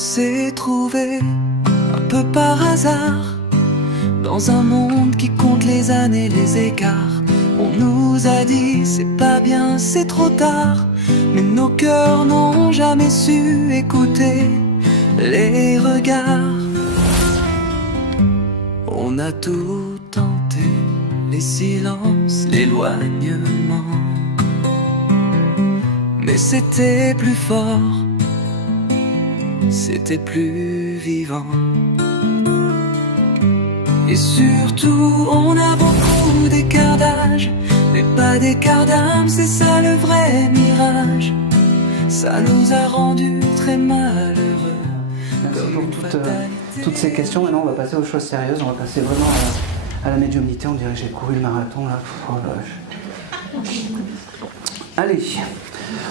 s'est trouvé un peu par hasard dans un monde qui compte les années, les écarts. On nous a dit c'est pas bien, c'est trop tard, mais nos cœurs n'ont jamais su écouter les regards. On a tout tenté, les silences, l'éloignement, mais c'était plus fort, c'était plus vivant. Et surtout, on a beaucoup d'écart d'âge, mais pas d'écart d'âme, c'est ça le vrai mirage. Ça nous a rendus très malheureux. Merci pour toutes ces questions. Maintenant, on va passer aux choses sérieuses. On va passer vraiment à la médiumnité. On dirait que j'ai couru le marathon là. Oh là. Allez,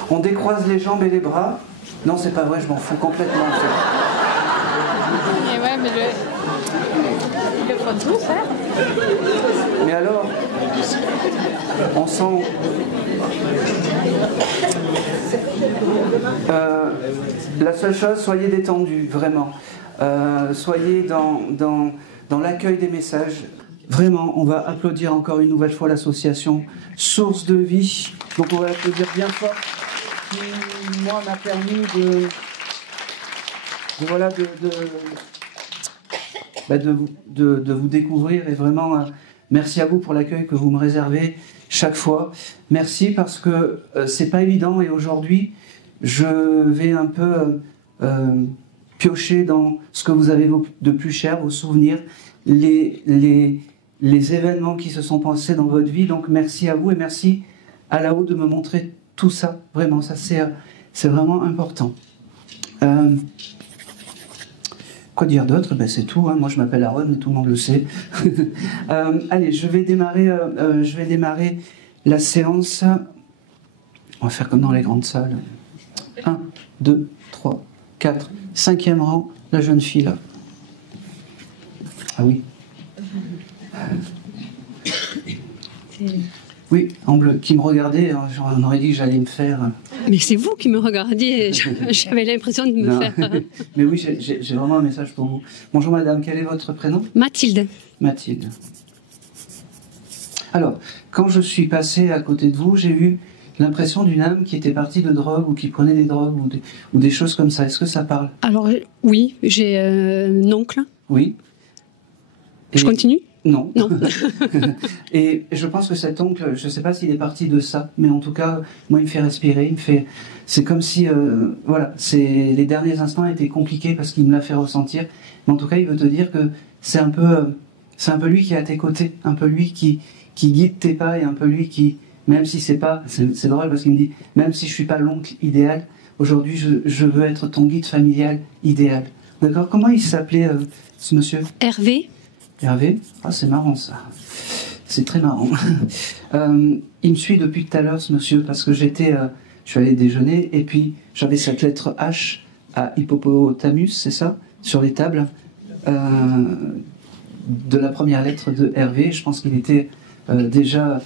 on décroise les jambes et les bras. Non, c'est pas vrai, je m'en fous complètement en fait. Mais ouais, mais le faut tous, hein. Mais alors, on sent... la seule chose, soyez détendus, vraiment. Soyez dans l'accueil des messages. Vraiment, on va applaudir encore une nouvelle fois l'association Source de Vie. Donc on va applaudir bien fort. Qui, moi, m'a permis de vous découvrir. Et vraiment, merci à vous pour l'accueil que vous me réservez chaque fois. Merci parce que c'est pas évident. Et aujourd'hui, je vais un peu piocher dans ce que vous avez de plus cher, vos souvenirs, les événements qui se sont passés dans votre vie. Donc merci à vous et merci à la haut de me montrer tout ça. Vraiment, ça c'est vraiment important. Quoi dire d'autre? Ben, c'est tout. Hein. Moi, je m'appelle Aaron, mais tout le monde le sait. Allez, je vais démarrer la séance. On va faire comme dans les grandes salles. 1, 2, 3, 4, 5e rang, la jeune fille là. Ah oui. Oui, en bleu, qui me regardait, on aurait dit que j'allais me faire... Mais c'est vous qui me regardiez, j'avais l'impression de me faire... Mais oui, j'ai vraiment un message pour vous. Bonjour madame, quel est votre prénom? Mathilde. Mathilde. Alors, quand je suis passé à côté de vous, j'ai eu l'impression d'une âme qui était partie de drogue ou qui prenait des drogues ou des choses comme ça. Est-ce que ça parle? Alors, oui, j'ai un oncle. Oui. Je continue? Non. Non. Et je pense que cet oncle, je ne sais pas s'il est parti de ça, mais en tout cas, moi, il me fait respirer. C'est comme si, voilà, les derniers instants étaient compliqués parce qu'il me l'a fait ressentir. Mais en tout cas, il veut te dire que c'est un peu lui qui est à tes côtés, un peu lui qui guide tes pas et un peu lui qui, même si c'est drôle parce qu'il me dit, même si je suis pas l'oncle idéal, aujourd'hui, je veux être ton guide familial idéal. D'accord? Comment il s'appelait, ce monsieur? Hervé. Hervé? Ah, c'est marrant ça. C'est très marrant. Il me suit depuis tout à l'heure, ce monsieur, parce que je suis allé déjeuner, et puis j'avais cette lettre H à Hippopotamus, c'est ça? Sur les tables. De la première lettre de Hervé, je pense qu'il était déjà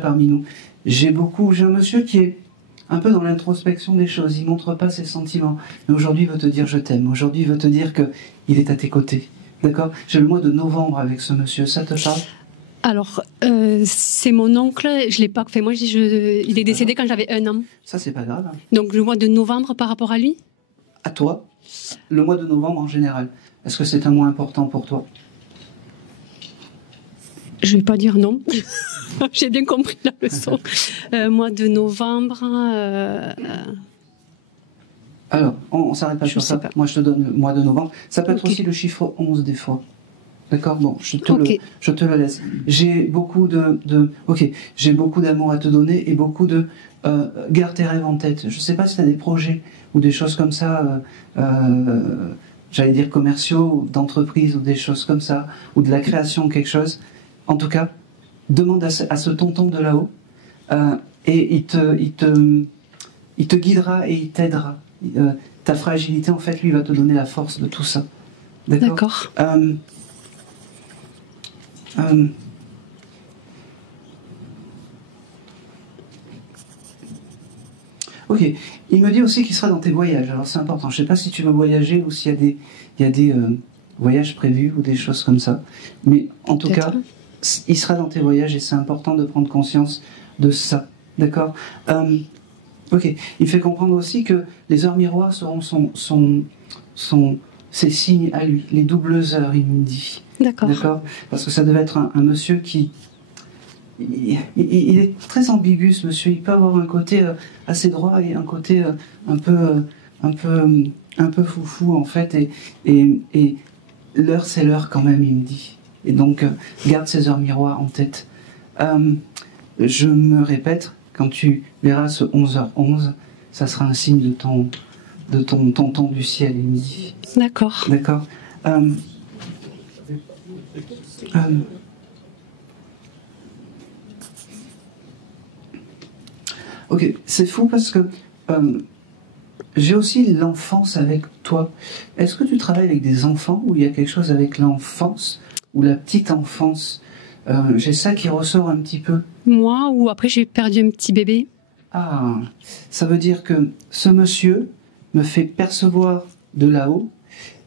parmi nous. J'ai un monsieur qui est un peu dans l'introspection des choses, il montre pas ses sentiments, mais aujourd'hui il veut te dire je t'aime, aujourd'hui il veut te dire qu'il est à tes côtés. D'accord? J'ai le mois de novembre avec ce monsieur, ça te parle? Alors, c'est mon oncle, je l'ai pas fait. Moi, il est décédé quand j'avais 1 an. Ça, c'est pas grave. Donc, le mois de novembre par rapport à lui? À toi, le mois de novembre en général. Est-ce que c'est un mois important pour toi? Je vais pas dire non. J'ai bien compris la leçon. Mois de novembre... Alors, on ne s'arrête pas sur ça. Pas. Moi, je te donne le mois de novembre. Ça peut être aussi le chiffre 11 des fois. D'accord? Bon, je te le laisse. J'ai beaucoup j'ai beaucoup d'amour à te donner et beaucoup de... garde tes rêves en tête. Je ne sais pas si tu as des projets ou des choses comme ça, j'allais dire commerciaux, d'entreprise ou des choses comme ça, ou de la création, quelque chose. En tout cas, demande à ce tonton de là-haut et il te guidera et il t'aidera. Ta fragilité, en fait, lui va te donner la force de tout ça. D'accord. Ok. Il me dit aussi qu'il sera dans tes voyages. Alors c'est important. Je sais pas si tu veux voyager ou s'il y a des voyages prévus ou des choses comme ça. Mais en tout cas, il sera dans tes voyages et c'est important de prendre conscience de ça. D'accord. Ok. Il fait comprendre aussi que les heures miroirs seront ses signes à lui, les doubles heures, il me dit. D'accord. D'accord. Parce que ça devait être un monsieur qui... Il est très ambigu, ce monsieur. Il peut avoir un côté assez droit et un côté un peu foufou, en fait. Et l'heure, c'est l'heure quand même, il me dit. Et donc, garde ces heures miroirs en tête. Je me répète, quand tu verras ce 11h11, ça sera un signe de ton tonton du ciel, il me dit. D'accord. D'accord. Ok, c'est fou parce que j'ai aussi l'enfance avec toi. Est-ce que tu travailles avec des enfants ou il y a quelque chose avec l'enfance ou la petite enfance? J'ai ça qui ressort un petit peu. Moi, ou après j'ai perdu un petit bébé. Ah, ça veut dire que ce monsieur me fait percevoir de là-haut,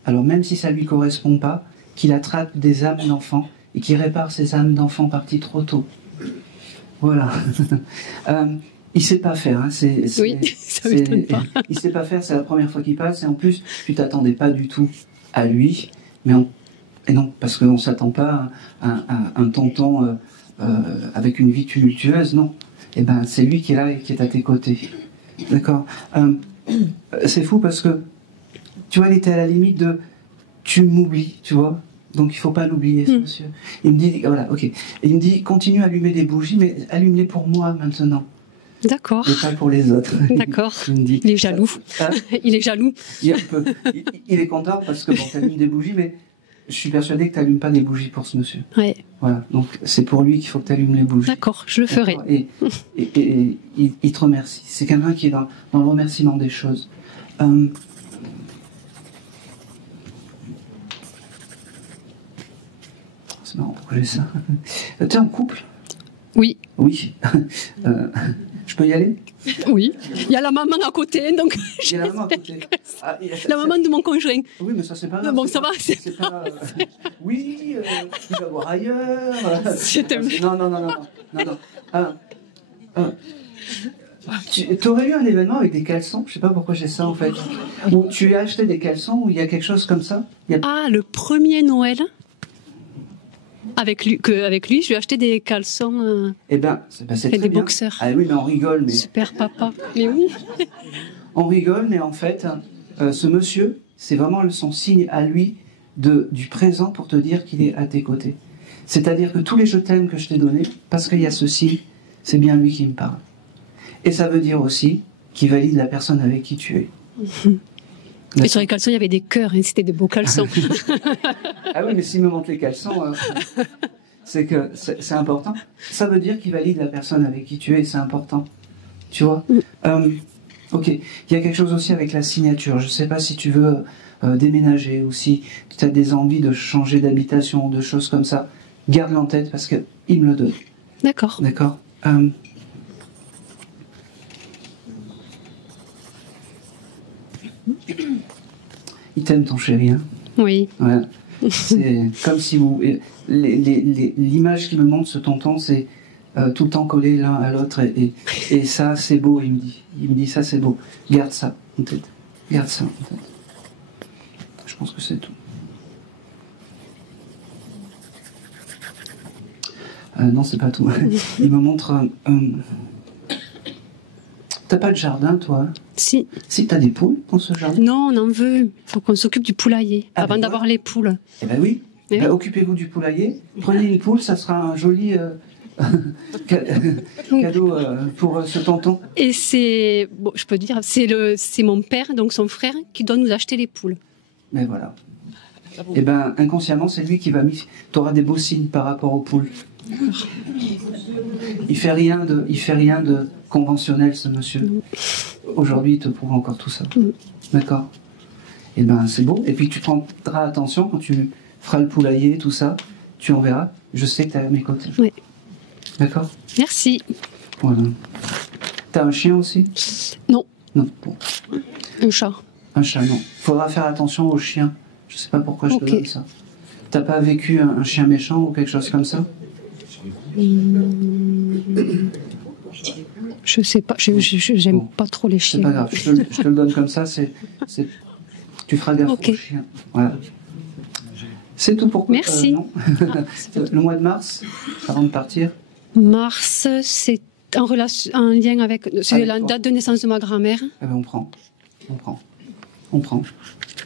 alors même si ça lui correspond pas, qu'il attrape des âmes d'enfants et qu'il répare ces âmes d'enfants parties trop tôt. Voilà. Il sait pas faire. Hein. Oui, ça m'étonne pas. Il sait pas faire, c'est la première fois qu'il passe. Et en plus, tu t'attendais pas du tout à lui. Et non, parce qu'on ne s'attend pas à un tonton avec une vie tumultueuse, non. Eh ben, c'est lui qui est là et qui est à tes côtés. D'accord. C'est fou parce que, tu vois, il était à la limite de... Tu m'oublies, tu vois. Donc il faut pas l'oublier, ce monsieur. Il me dit, voilà, ok. Et il me dit, continue à allumer les bougies, mais allume-les pour moi maintenant. D'accord. Et pas pour les autres. D'accord. Il est jaloux. Il est jaloux. Il est content parce que bon, tu allumes des bougies, mais je suis persuadé que tu n'allumes pas des bougies pour ce monsieur. Ouais. Voilà, donc c'est pour lui qu'il faut que tu allumes les bougies. D'accord, je le ferai. Et il te remercie. C'est quelqu'un qui est dans le remerciement des choses. C'est marrant, pourquoi j'ai ça? T'es en couple? Oui. Oui. Je peux y aller? Oui. Il y a la maman à côté, donc. Il y a la maman à côté. La maman de mon conjoint. Oui, mais ça c'est pas grave. Bon, ça va. C'est pas. Oui, tu vas voir ailleurs. Non. Tu aurais eu un événement avec des caleçons? Je sais pas pourquoi j'ai ça en fait. Où tu as acheté des caleçons où il y a quelque chose comme ça? Ah, le premier Noël. Avec lui, je lui ai acheté des caleçons. Eh ben, c'est passé très des bien. boxeurs. Ah oui, mais on rigole. Mais... Super papa. Mais oui. On rigole, mais en fait, ce monsieur, c'est vraiment son signe à lui du présent pour te dire qu'il est à tes côtés. C'est-à-dire que tous les je t'aime que je t'ai donnés, parce qu'il y a ce signe, c'est bien lui qui me parle. Et ça veut dire aussi qu'il valide la personne avec qui tu es. Et sur les caleçons, il y avait des cœurs, hein, c'était de beaux caleçons. Ah oui, mais s'il me montre les caleçons, c'est que c'est important. Ça veut dire qu'il valide la personne avec qui tu es, c'est important. Tu vois? Ok. Il y a quelque chose aussi avec la signature. Je ne sais pas si tu veux déménager ou si tu as des envies de changer d'habitation, de choses comme ça. Garde-le en tête parce qu'il me le donne. D'accord. D'accord. Il t'aime ton chéri, hein? Oui. Ouais. C'est comme si vous... L'image qui me montre ce tonton, c'est tout le temps collé l'un à l'autre et ça, c'est beau, il me dit. Il me dit, ça, c'est beau. Garde ça en tête. Garde ça en tête. Je pense que c'est tout. Non, c'est pas tout. Il me montre... T'as pas de jardin, toi? Si. Si, t'as des poules dans ce jardin? Non, on en veut. Il faut qu'on s'occupe du poulailler avant d'avoir les poules. Eh ben oui. Oui. Occupez-vous du poulailler. Prenez une poule, ça sera un joli cadeau pour ce tonton. Et c'est, bon, je peux dire, c'est mon père, donc son frère, qui doit nous acheter les poules. Mais voilà. Eh ben, inconsciemment, c'est lui qui va mis. T'auras des beaux signes par rapport aux poules. Il fait rien de conventionnel, ce monsieur. Aujourd'hui, il te prouve encore tout ça. D'accord. Et ben, c'est beau. Et puis, tu prendras attention quand tu feras le poulailler, tout ça. Tu en verras. Je sais que tu es à mes côtés. Oui. D'accord. Merci. Voilà. T'as un chien aussi? Non. Non, bon. Un chat. Un chat, non. Faudra faire attention aux chiens. Je sais pas pourquoi je te donne ça. T'as pas vécu un chien méchant ou quelque chose comme ça? Je sais pas, j'aime pas trop les chiens. C'est pas grave, je te le donne comme ça, tu feras gaffe aux chiens. Voilà. C'est tout pour Merci. Le mois de mars, avant de partir. Mars, c'est en lien avec la date de naissance de ma grand-mère. Eh ben on prend.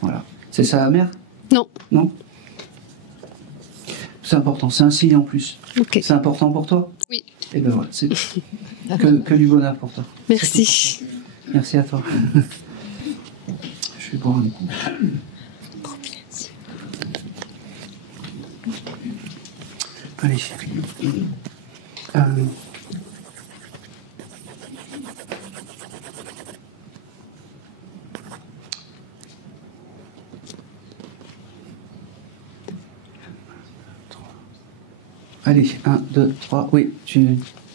Voilà. C'est sa mère? Non. Non? C'est important, c'est un signe en plus. Okay. C'est important pour toi? Oui. Et ben voilà, c'est que du bonheur pour toi. Merci. Merci à toi. Je vais boire un coup. Allez. Allez, 1, 2, 3, oui,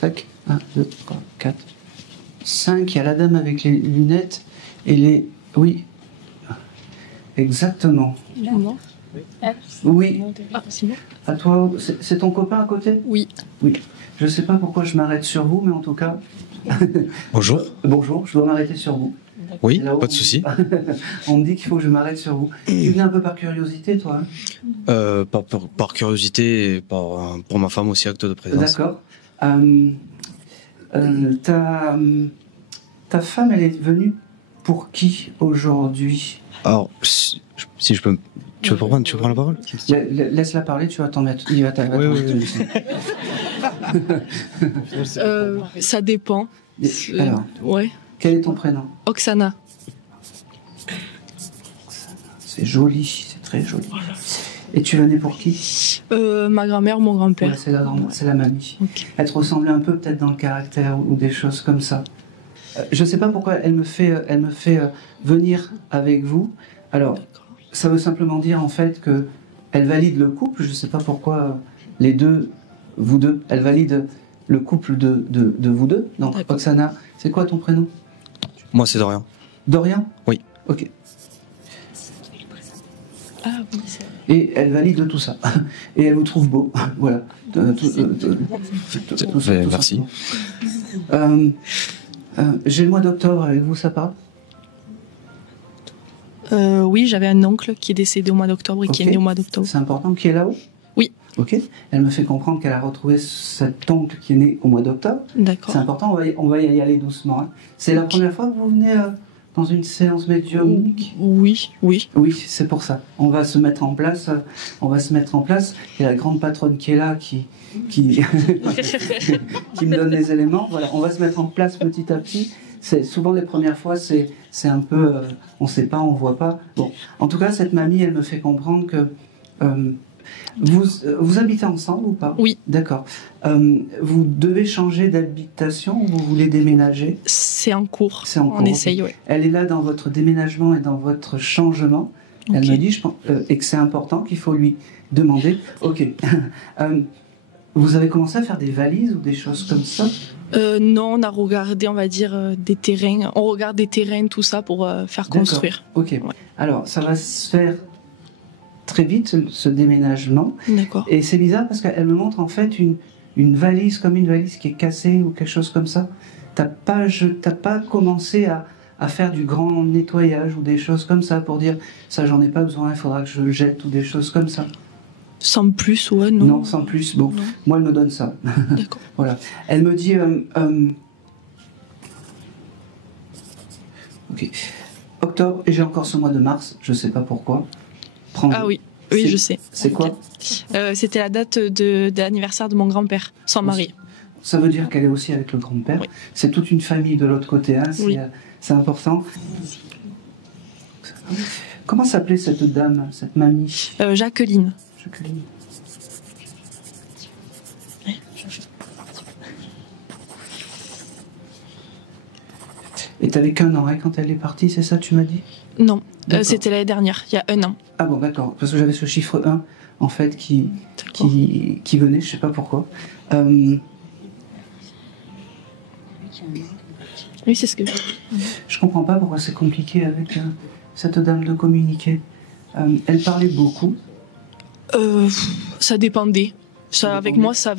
tac, 1, 2, 3, 4, 5, il y a la dame avec les lunettes et les... Oui, exactement. Oui. À toi, c'est ton copain à côté? Oui. Oui. Je ne sais pas pourquoi je m'arrête sur vous, mais en tout cas... Bonjour. Bonjour, je dois m'arrêter sur vous. Oui, pas de souci. On me dit qu'il faut que je m'arrête sur vous. Tu viens un peu par curiosité, toi? Par curiosité et pour ma femme aussi, acte de présence. D'accord. Ta femme, elle est venue pour qui aujourd'hui? Alors, si je peux... Tu veux prendre la parole? Laisse-la parler, tu vas t'en mettre. Il va oui. Ça dépend. Alors, ouais. Quel est ton prénom? Oksana. C'est joli, c'est très joli. Et tu venais pour qui? Ma grand-mère, mon grand-père. Ouais, c'est la mamie. Okay. Elle te ressemblait un peu peut-être dans le caractère ou des choses comme ça. Je ne sais pas pourquoi elle me fait venir avec vous. Alors, ça veut simplement dire en fait que elle valide le couple. Je ne sais pas pourquoi les deux, vous deux, elle valide le couple de vous deux. Donc, Oksana, c'est quoi ton prénom? Moi, c'est Dorian. Dorian? Oui. Ok. Ah oui, et elle valide tout ça. Et elle vous trouve beau. Voilà. Merci. J'ai le mois d'octobre avec vous, ça parle? Oui, j'avais un oncle qui est décédé au mois d'octobre et qui est né au mois d'octobre. C'est important, qui est là-haut? Oui. Ok. Elle me fait comprendre qu'elle a retrouvé cet oncle qui est né au mois d'octobre. D'accord. C'est important, on va y aller doucement. Hein. C'est la première fois que vous venez dans une séance médiumnique? Oui. Oui, c'est pour ça. On va se mettre en place. Il y a la grande patronne qui est là, qui me donne les éléments. Voilà, on va se mettre en place petit à petit. C'est souvent les premières fois, c'est un peu, on sait pas, on voit pas. Bon, en tout cas, cette mamie, elle me fait comprendre que vous habitez ensemble ou pas? Oui. D'accord. Vous devez changer d'habitation ou vous voulez déménager? C'est en cours. C'est en cours. On essaye, oui. Elle est là dans votre déménagement et dans votre changement. Okay. Elle me dit, et que c'est important, qu'il faut lui demander. Ok. Vous avez commencé à faire des valises ou des choses comme ça? Non, on a regardé, on va dire, des terrains. On regarde des terrains, tout ça, pour faire construire. Ok. Ouais. Alors, ça va se faire très vite, ce déménagement. D'accord. Et c'est bizarre parce qu'elle me montre en fait une valise, comme une valise qui est cassée ou quelque chose comme ça. T'as pas commencé à faire du grand nettoyage ou des choses comme ça pour dire ça, j'en ai pas besoin, il faudra que je le jette ou des choses comme ça. Sans plus, ouais, non. Non, sans plus. Bon, non. Moi, elle me donne ça. D'accord. Voilà. Elle me dit... Ok. Octobre, et j'ai encore ce mois de mars, je sais pas pourquoi. Ah oui, je sais. C'est quoi? C'était la date de l'anniversaire de mon grand-père, son mari. Ça veut dire qu'elle est aussi avec le grand-père. Oui. C'est toute une famille de l'autre côté, hein. C'est important. Comment s'appelait cette dame, cette mamie? Jacqueline. Jacqueline. Et t'avais qu'un an, hein, quand elle est partie, c'est ça, tu m'as dit? Non, c'était l'année dernière, il y a 1 an. Ah bon, d'accord, parce que j'avais ce chiffre 1, en fait, qui venait, je sais pas pourquoi. Oui, c'est ce que Je comprends pas pourquoi c'est compliqué avec cette dame de communiquer. Elle parlait beaucoup. Ça dépendait. Avec moi, ça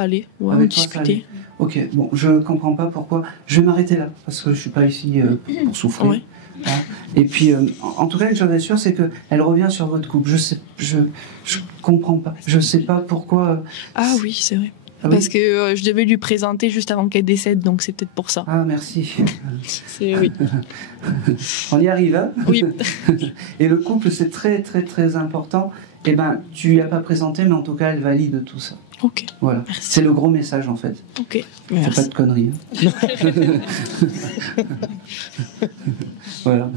allait. Ouais, on discutait. Ok, bon, je comprends pas pourquoi. Je vais m'arrêter là, parce que je suis pas ici pour souffrir. Ouais. Hein. Et puis, en tout cas, une chose est sûre, c'est qu'elle revient sur votre couple. Je comprends pas. Je sais pas pourquoi. Ah oui, c'est vrai. Ah oui. Parce que je devais lui présenter juste avant qu'elle décède, donc c'est peut-être pour ça. Ah, merci. Oui. On y arrive, hein? Oui. Et le couple, c'est très, très, très important. Eh ben, tu lui as pas présenté, mais en tout cas, elle valide tout ça. Ok. Voilà. C'est le gros message, en fait. Ok. Fais pas de conneries. Hein. Voilà.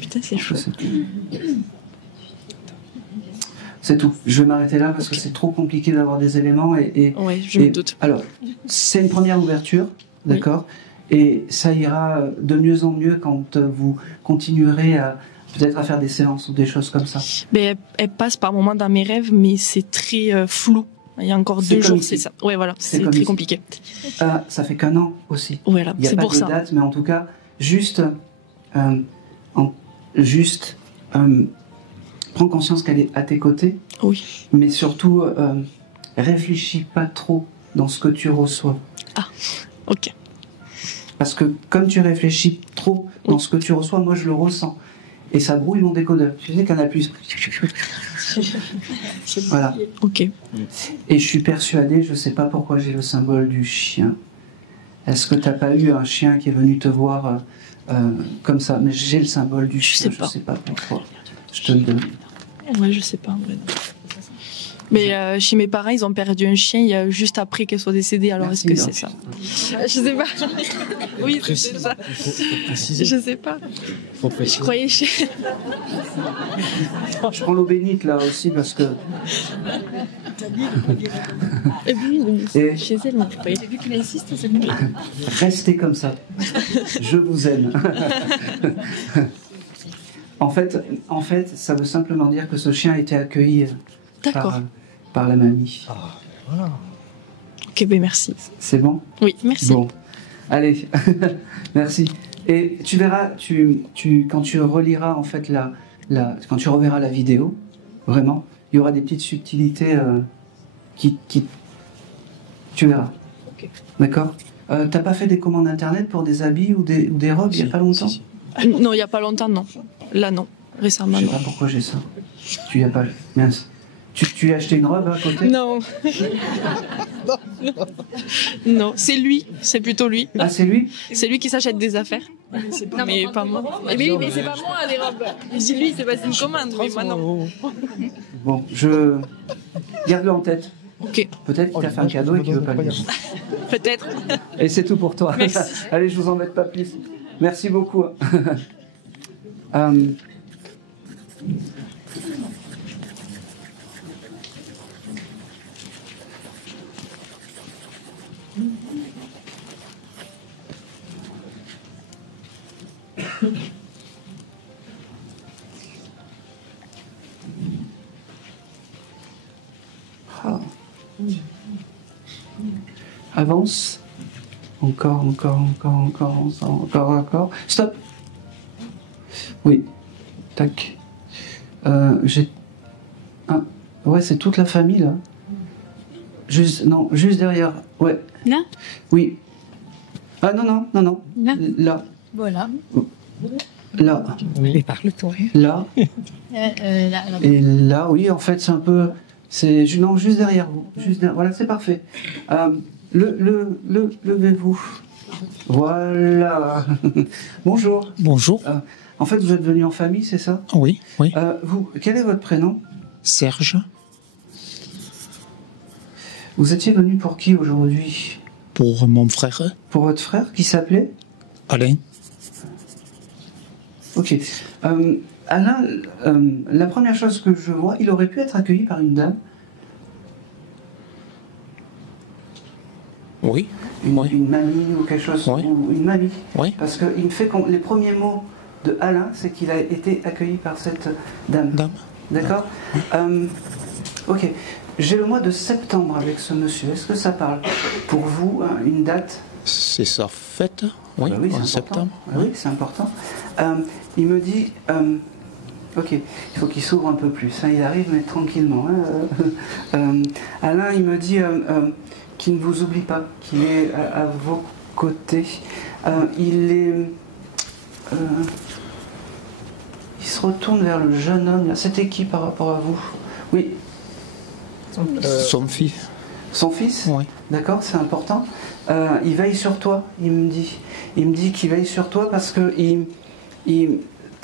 Putain, c'est chaud. C'est tout. Je vais m'arrêter là parce que c'est trop compliqué d'avoir des éléments Ouais, je me doute. Alors, c'est une première ouverture, d'accord, et ça ira de mieux en mieux quand vous continuerez à peut-être à faire des séances ou des choses comme ça. Mais elle passe par moments dans mes rêves, mais c'est très flou. Il y a encore 2 jours, c'est ça. Ouais, voilà, c'est très compliqué. Ça fait qu'un an aussi. Voilà, c'est pour ça. Il n'y a pas de date, mais en tout cas, juste prends conscience qu'elle est à tes côtés. Oui. Mais surtout, réfléchis pas trop dans ce que tu reçois. Ah, ok. Parce que comme tu réfléchis trop dans ce que tu reçois, moi je le ressens. Et ça brouille mon décodeur. Tu sais Canal+. Voilà. Ok. Et je suis persuadé, je sais pas pourquoi j'ai le symbole du chien. Est-ce que t'as pas eu un chien qui est venu te voir comme ça? Mais j'ai le symbole du chien, je sais pas pourquoi. Je te le donne. Ouais, je sais pas en vrai. Mais chez mes parents, ils ont perdu un chien juste après qu'elle soit décédée. Alors est-ce que c'est ça? Je sais pas. Oui, c'est ça. Je sais pas. Je croyais chez... Je prends l'eau bénite là aussi parce que... Et oui, chez elle, moi, je croyais. Vu qu'il insiste, c'est bon. Restez comme ça. Je vous aime. En fait, ça veut simplement dire que ce chien a été accueilli par la mamie. Ah, voilà. Ok, ben merci. C'est bon? Oui, merci. Bon, allez, merci. Et tu verras, quand tu reliras en fait quand tu reverras la vidéo, vraiment, il y aura des petites subtilités qui tu verras. Okay. D'accord? T'as pas fait des commandes internet pour des habits ou des robes il y a pas longtemps? Si. Non, il y a pas longtemps, non. Là, non. Récemment, je sais pas pourquoi j'ai ça. Tu y as pas. Mince. Tu as acheté une robe à côté? Non. Non, c'est lui. C'est plutôt lui. Ah, c'est lui? C'est lui qui s'achète des affaires. Non, mais pas moi. Mais oui, mais c'est pas moi les robes. C'est lui, c'est pas une commande, mais moi non. Bon, je garde-le en tête. Ok. Peut-être qu'il t'a fait un cadeau et qu'il veut pas le dire. Peut-être. Et c'est tout pour toi. Merci. Allez, je vous embête pas plus. Merci beaucoup. Avance. Encore. Stop. Oui. Tac. Ouais, c'est toute la famille là. Juste derrière. Ouais. Là? Oui. Ah non. Là? Là. Voilà. Là. Oui, parle-toi. Là. Là. Et là, oui, en fait, c'est un peu... Non, juste derrière vous. Voilà, c'est parfait. Levez-vous. Voilà. Bonjour. Bonjour. En fait, vous êtes venu en famille, c'est ça? Oui. Quel est votre prénom? Serge. Vous étiez venu pour qui aujourd'hui? Pour mon frère. Pour votre frère, qui s'appelait? Alain. Ok. Alain, la première chose que je vois, il aurait pu être accueilli par une dame. Oui. Une mamie ou quelque chose. Oui. Ou une mamie. Oui. Parce qu'il me fait les premiers mots de Alain, c'est qu'il a été accueilli par cette dame. D'accord. Ok. J'ai le mois de septembre avec ce monsieur. Est-ce que ça parle? pour vous, hein, une date? C'est sa fête, oui, oui, en septembre. Oui, c'est important. Il me dit, ok, il faut qu'il s'ouvre un peu plus. Hein, il arrive, mais tranquillement. Hein. Alain, il me dit qu'il ne vous oublie pas, qu'il est à vos côtés. Il se retourne vers le jeune homme. C'était qui par rapport à vous? Oui. Son fils. Son fils? Oui. D'accord, c'est important. Il veille sur toi, il me dit. Il me dit qu'il veille sur toi parce que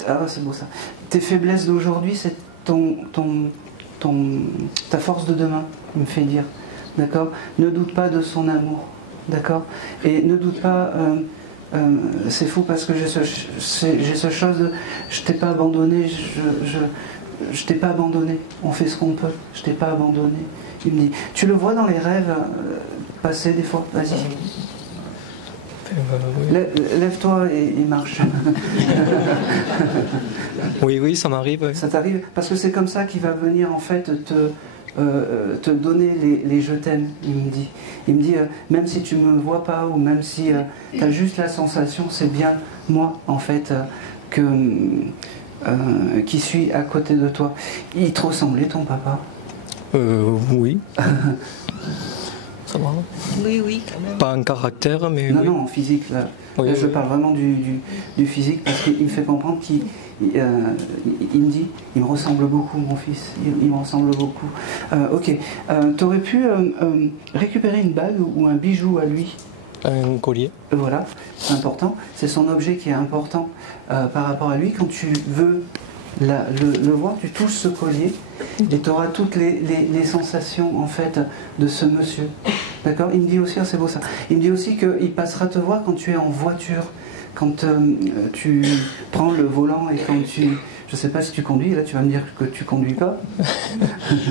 ah, c'est beau ça. Tes faiblesses d'aujourd'hui, c'est ta force de demain, il me fait dire. D'accord? Ne doute pas de son amour. D'accord? Et ne doute pas. C'est fou parce que j'ai ce chose de je t'ai pas abandonné, je t'ai pas abandonné, on fait ce qu'on peut, je t'ai pas abandonné. Il me dit, tu le vois dans les rêves passer des fois, vas-y. Oui. Lève-toi et marche. Oui, ça m'arrive. Oui. Ça t'arrive parce que c'est comme ça qu'il va venir en fait te donner les je t'aime, il me dit. Il me dit, même si tu ne me vois pas ou même si tu as juste la sensation, c'est bien moi en fait qui suis à côté de toi. Il te ressemblait ton papa? Oui. Ça va. Oui, quand même. Pas en caractère, mais non, oui. Non, en physique. Là, oui, là je parle vraiment du physique parce qu'il me fait comprendre qu'il me dit, il me ressemble beaucoup, mon fils. Il me ressemble beaucoup. Ok. T'aurais pu récupérer une bague ou un bijou à lui? Un collier. Voilà, c'est important. C'est son objet qui est important par rapport à lui. Quand tu veux le voir, tu touches ce collier et tu auras toutes les sensations en fait de ce monsieur. D'accord? Il me dit aussi, c'est beau ça, il me dit aussi qu'il passera te voir quand tu es en voiture, quand tu prends le volant et quand tu... Je sais pas si tu conduis, là tu vas me dire que tu conduis pas.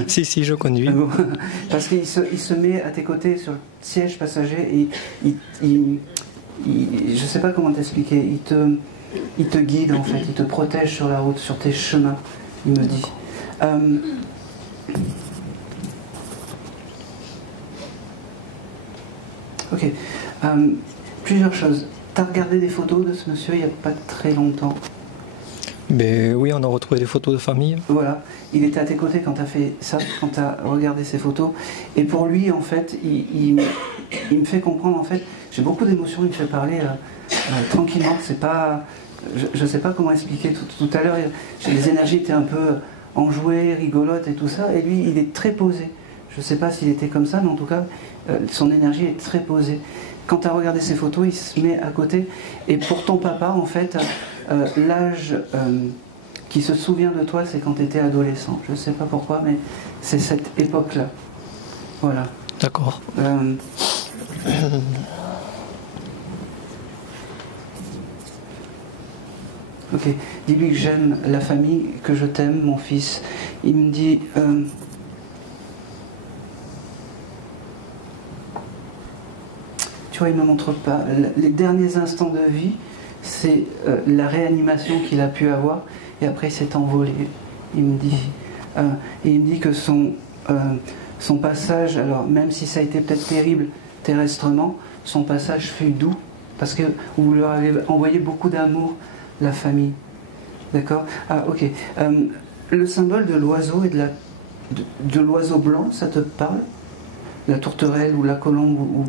Si, je conduis. Parce qu'il se met à tes côtés sur le siège passager et je sais pas comment t'expliquer, il te guide en fait, il te protège sur la route, sur tes chemins, il me dit. Ok. Plusieurs choses. T'as regardé des photos de ce monsieur il n'y a pas très longtemps? Ben oui, on a retrouvé des photos de famille. Voilà, il était à tes côtés quand tu as fait ça, quand tu as regardé ces photos. Et pour lui, en fait, il me fait comprendre, en fait, j'ai beaucoup d'émotions, il me fait parler tranquillement. C'est pas, je ne sais pas comment expliquer. Tout à l'heure, les énergies étaient un peu enjouées, rigolotes et tout ça. Et lui, il est très posé. Je ne sais pas s'il était comme ça, mais en tout cas, son énergie est très posée. Quand tu as regardé ces photos, il se met à côté. Et pour ton papa, en fait, l'âge qui se souvient de toi, c'est quand tu étais adolescent. Je ne sais pas pourquoi, mais c'est cette époque-là. Voilà. D'accord. Ok. Dis-lui que j'aime la famille, que je t'aime, mon fils. Il me dit... tu vois, il ne me montre pas. Les derniers instants de vie, c'est la réanimation qu'il a pu avoir, et après il s'est envolé, il me dit. Et il me dit que son passage, alors même si ça a été peut-être terrible terrestrement, son passage fut doux, parce que vous leur avez envoyé beaucoup d'amour, la famille. D'accord? Ah, ok. Le symbole de l'oiseau et de l'oiseau blanc, ça te parle? La tourterelle ou la colombe ou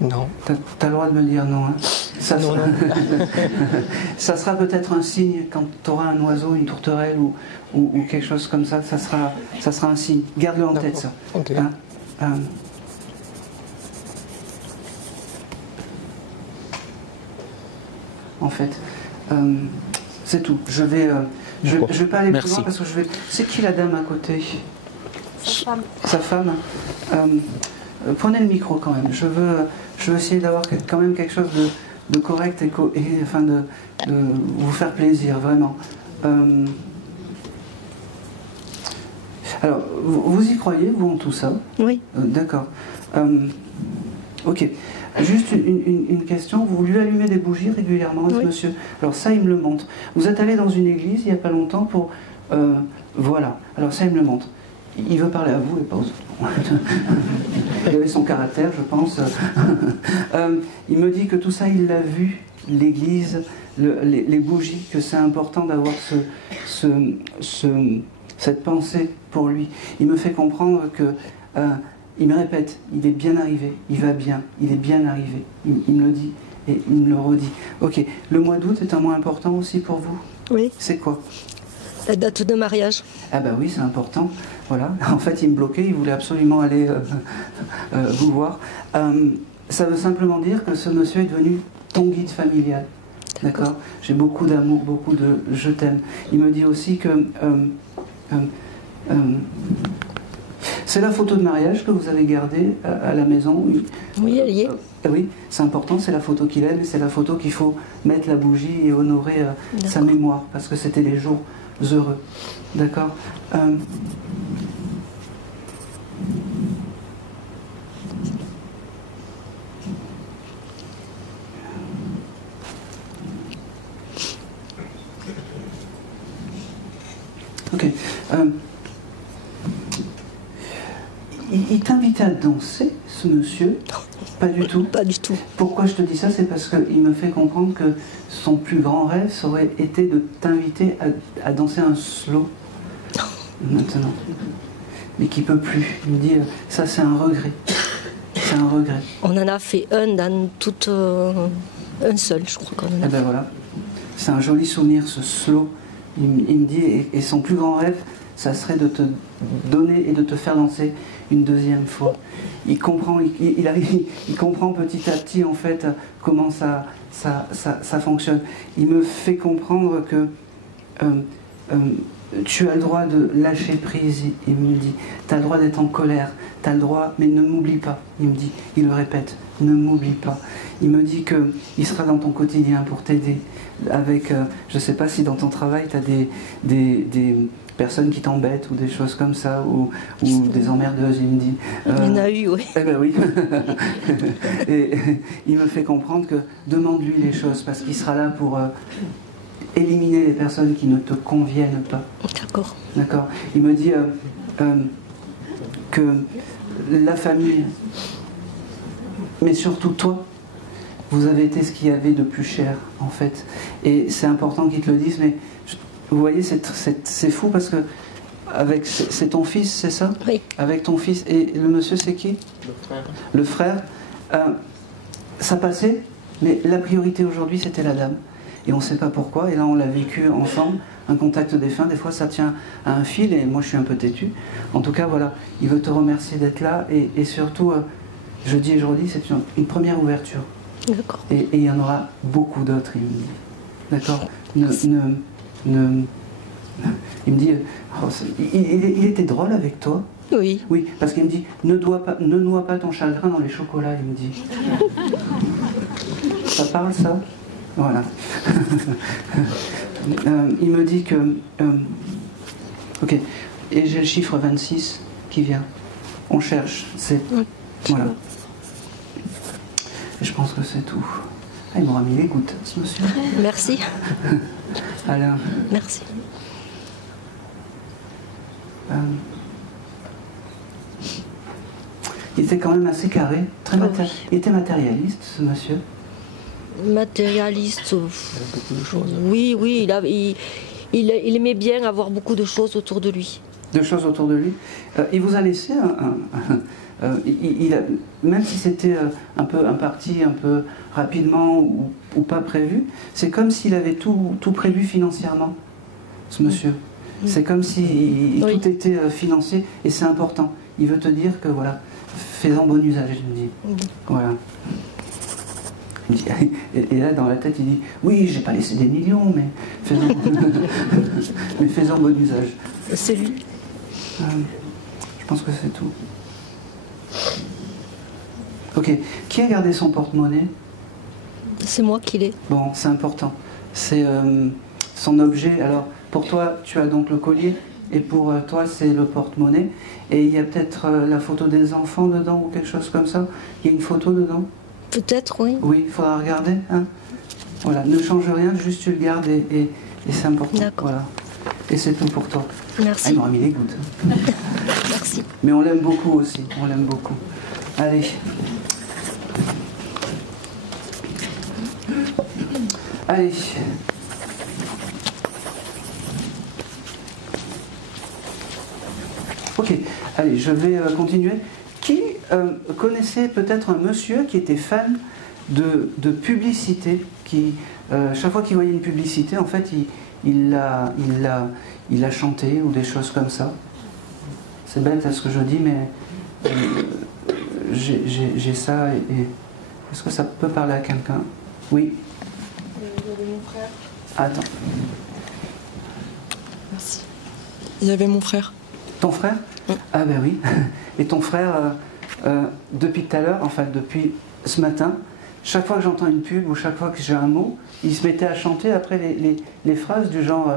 Non. T'as le droit de me dire non. Hein. Ça non, sera, ça sera peut-être un signe quand tu auras un oiseau, une tourterelle ou quelque chose comme ça. Ça sera un signe. Garde-le en tête, ça. Okay. Hein? En fait, c'est tout. Je vais pas aller plus loin parce que je vais. C'est qui la dame à côté? Sa femme. Prenez le micro quand même. Je veux essayer d'avoir quand même quelque chose de correct et enfin de vous faire plaisir, vraiment. Alors, vous y croyez, vous, en tout ça? Oui. D'accord. Ok. Juste une question. Vous lui allumez des bougies régulièrement, ce monsieur? Alors ça, il me le montre. Vous êtes allé dans une église il n'y a pas longtemps pour... voilà. Alors ça, il me le montre. il veut parler à vous et pas aux autres. Il avait son caractère, je pense. Il me dit que tout ça, il l'a vu, l'église, les bougies, que c'est important d'avoir cette pensée pour lui. Il me fait comprendre que... il me répète, il est bien arrivé, il va bien, il est bien arrivé. Il me le dit et il me le redit. Ok, le mois d'août est un mois important aussi pour vous? Oui. C'est quoi? La date de mariage. Ah bah oui, c'est important. Voilà. En fait, il me bloquait, il voulait absolument aller vous voir. Ça veut simplement dire que ce monsieur est devenu ton guide familial. D'accord? J'ai beaucoup d'amour, beaucoup de je t'aime. Il me dit aussi que... c'est la photo de mariage que vous avez gardée à la maison. Oui, elle y est. Oui, c'est important, c'est la photo qu'il aime, c'est la photo qu'il faut mettre la bougie et honorer sa mémoire, parce que c'était les jours heureux. D'accord? Ok. Il t'invitait à danser, ce monsieur? Pas du tout? Pas du tout. Pourquoi je te dis ça? C'est parce qu'il me fait comprendre que son plus grand rêve, ça aurait été de t'inviter à danser un slow maintenant. Mais qu'il ne peut plus. Il me dit, ça c'est un regret. C'est un regret. On en a fait un dans toute... un seul, je crois qu'on en a. Et ben voilà. C'est un joli souvenir, ce slow. Il me dit, et son plus grand rêve, ça serait de te donner et de te faire danser une deuxième fois. Il comprend, il comprend petit à petit en fait comment ça fonctionne. Il me fait comprendre que tu as le droit de lâcher prise, il me dit. Tu as le droit d'être en colère, tu as le droit, mais ne m'oublie pas, il me dit. Il le répète, ne m'oublie pas. Il me dit qu'il sera dans ton quotidien pour t'aider. Avec, je ne sais pas si dans ton travail, tu as des personnes qui t'embêtent ou des choses comme ça, ou des emmerdeuses, il me dit. Il y en a eu, oui. Eh ben oui. Et il me fait comprendre que demande-lui les choses, parce qu'il sera là pour éliminer les personnes qui ne te conviennent pas. D'accord. D'accord. Il me dit que la famille, mais surtout toi, vous avez été ce qu'il y avait de plus cher, en fait. Et c'est important qu'il te le dise, mais vous voyez, c'est fou parce que c'est ton fils, c'est ça? Oui. Avec ton fils. Et le monsieur, c'est qui? Le frère. Le frère. Ça passait, mais la priorité aujourd'hui, c'était la dame. Et on ne sait pas pourquoi. Et là, on l'a vécu ensemble. Un contact défunt, des fois, ça tient à un fil. Et moi, je suis un peu têtu. En tout cas, voilà. Il veut te remercier d'être là. Et surtout, je dis et je redis, c'est une première ouverture. D'accord. Et il y en aura beaucoup d'autres, il me dit. D'accord? Il me dit, il était drôle avec toi? Oui. Oui, parce qu'il me dit, ne noie pas ton chagrin dans les chocolats, il me dit. Ça parle, ça? Voilà. Il me dit que... ok, et j'ai le chiffre 26 qui vient. On cherche, c'est... Voilà. Et je pense que c'est tout. Ah, il m'aura mis les gouttes, ce monsieur. Merci. Alain. Merci. Il était quand même assez carré, très il était matérialiste, ce monsieur. Matérialiste. Oui, il aimait bien avoir beaucoup de choses autour de lui. De choses autour de lui. Il vous a laissé même si c'était un parti un peu rapidement ou pas prévu, c'est comme s'il avait tout prévu financièrement, ce monsieur. C'est comme si tout était financé, et c'est important. Il veut te dire que voilà, fais-en bon usage, il me dit. Voilà. Et là, dans la tête, il dit, oui, j'ai pas laissé des millions, mais fais-en bon usage. C'est lui. Je pense que c'est tout. Ok. Qui a gardé son porte-monnaie? C'est moi qui l'ai. Bon, c'est important. C'est son objet. Alors, pour toi, tu as donc le collier, et pour toi, c'est le porte-monnaie. Et il y a peut-être la photo des enfants dedans, ou quelque chose comme ça. Il y a une photo dedans? Peut-être, oui. Oui, il faudra regarder. Hein, voilà, ne change rien, juste tu le gardes, et c'est important. D'accord. Voilà. Et c'est tout pour toi. Merci. Ah, il m'aura mis les gouttes. Merci. Mais on l'aime beaucoup aussi, on l'aime beaucoup. Allez. Allez. Ok, allez, je vais continuer. Qui connaissait peut-être un monsieur qui était fan de publicité, qui, chaque fois qu'il voyait une publicité, en fait, il a chanté ou des choses comme ça. C'est bête à ce que je dis, mais j'ai ça. Et est-ce que ça peut parler à quelqu'un? Oui. Il y avait mon frère. Attends. Merci. Il y avait mon frère. Ton frère? Oui. Ah ben oui. Et ton frère, depuis tout à l'heure, enfin depuis ce matin, chaque fois que j'entends une pub ou chaque fois que j'ai un mot, il se mettait à chanter après les phrases du genre,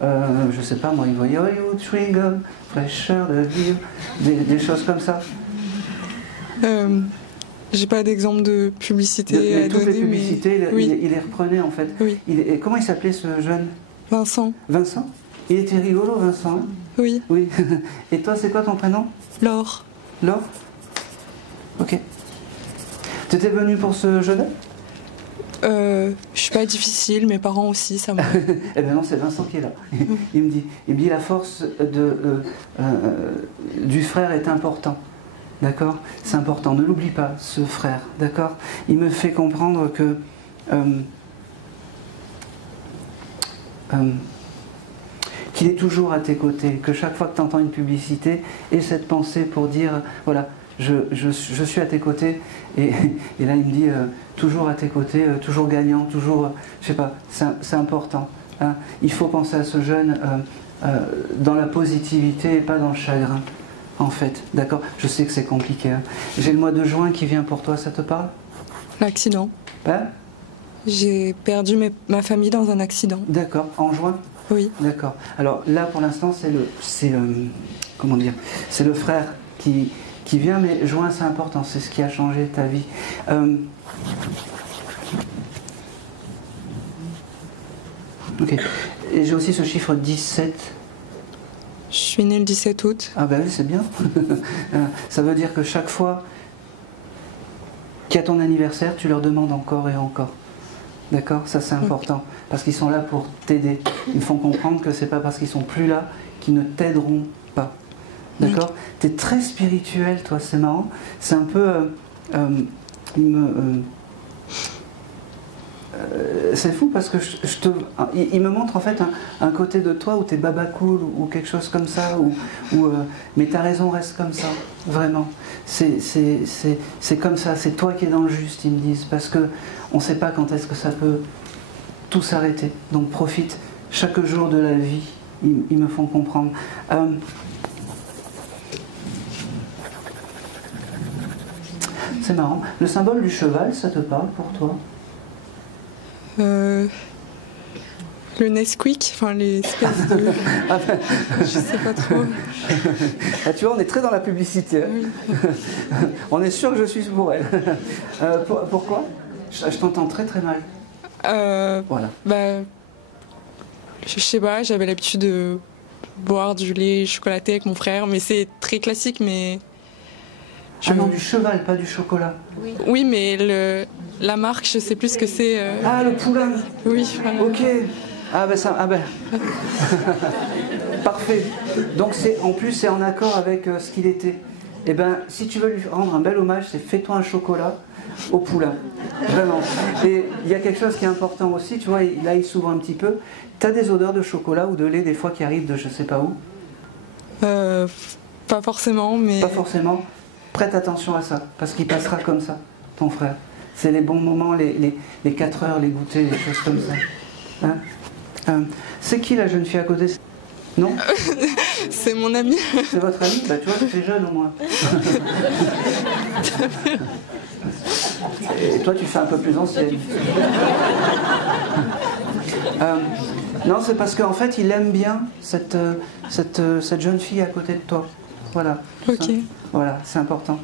je sais pas moi, il voyait Hollywood chewing gum, fraîcheur de vivre, des choses comme ça. J'ai pas d'exemple de publicité à toutes donner, les publicités, mais... il les reprenait en fait. Oui. Comment il s'appelait ce jeune? Vincent. Vincent? Il était rigolo, Vincent, hein? Oui. Oui. Et toi, c'est quoi ton prénom? Laure. Laure? Ok. T'étais venu pour ce jeu-là? Je suis pas difficile, mes parents aussi, ça m'a... Eh bien non, c'est Vincent qui est là. Il me dit la force du frère est important. D'accord? C'est important, ne l'oublie pas, ce frère. D'accord? Il me fait comprendre que qu'il est toujours à tes côtés, que chaque fois que tu entends une publicité, aie cette pensée pour dire, voilà, je suis à tes côtés, et là il me dit, toujours à tes côtés, toujours gagnant, toujours, je sais pas, c'est important. Hein. Il faut penser à ce jeune dans la positivité et pas dans le chagrin, en fait, d'accord? Je sais que c'est compliqué. Hein. J'ai le mois de juin qui vient pour toi, ça te parle? L'accident. Hein? J'ai perdu ma famille dans un accident. D'accord, en juin? Oui. D'accord. Alors là, pour l'instant, c'est le frère qui vient, mais juin, c'est important, c'est ce qui a changé ta vie. Ok. Et j'ai aussi ce chiffre 17. Je suis née le 17 août. Ah ben oui, c'est bien. Ça veut dire que chaque fois qu'il y a ton anniversaire, tu leur demandes encore et encore. D'accord? Ça, c'est important. Parce qu'ils sont là pour t'aider. Ils font comprendre que c'est pas parce qu'ils sont plus là qu'ils ne t'aideront pas. D'accord? Tu es très spirituel, toi, c'est marrant. C'est un peu... c'est fou parce que il me montre en fait un côté de toi où tu es baba cool ou quelque chose comme ça. Mais ta raison reste comme ça, vraiment. C'est comme ça, c'est toi qui es dans le juste, ils me disent. Parce qu'on ne sait pas quand est-ce que ça peut tout s'arrêter. Donc profite chaque jour de la vie, ils me font comprendre. C'est marrant. Le symbole du cheval, ça te parle pour toi? Le Nesquik, enfin les espèces de... Je sais pas trop. Ah, tu vois, on est très dans la publicité. Hein. Oui. On est sûr que je suis pour elle. Pourquoi? Je t'entends très très mal. Voilà. Bah, je sais pas, j'avais l'habitude de boire du lait chocolaté avec mon frère, mais c'est très classique, mais... Ah non, du cheval, pas du chocolat. Oui, mais la marque, je sais plus ce que c'est. Ah, le poulain. Oui. Voilà. Ok. Ah ben ça, parfait. Donc en plus c'est en accord avec ce qu'il était. Eh ben, si tu veux lui rendre un bel hommage, c'est fais-toi un chocolat au poulain. Vraiment. Et il y a quelque chose qui est important aussi, tu vois, là il s'ouvre un petit peu. Tu as des odeurs de chocolat ou de lait des fois qui arrivent de je sais pas où? Pas forcément, mais... Pas forcément. Prête attention à ça, parce qu'il passera comme ça, ton frère. C'est les bons moments, les 4 heures, les goûters, les choses comme ça. Hein? C'est qui la jeune fille à côté? Non? C'est mon ami. C'est votre ami? Bah tu vois, tu es jeune au moins. Et toi tu fais un peu plus ancienne. Non, c'est parce qu'en fait il aime bien cette jeune fille à côté de toi. Voilà. Ok. Ça. Voilà, c'est important.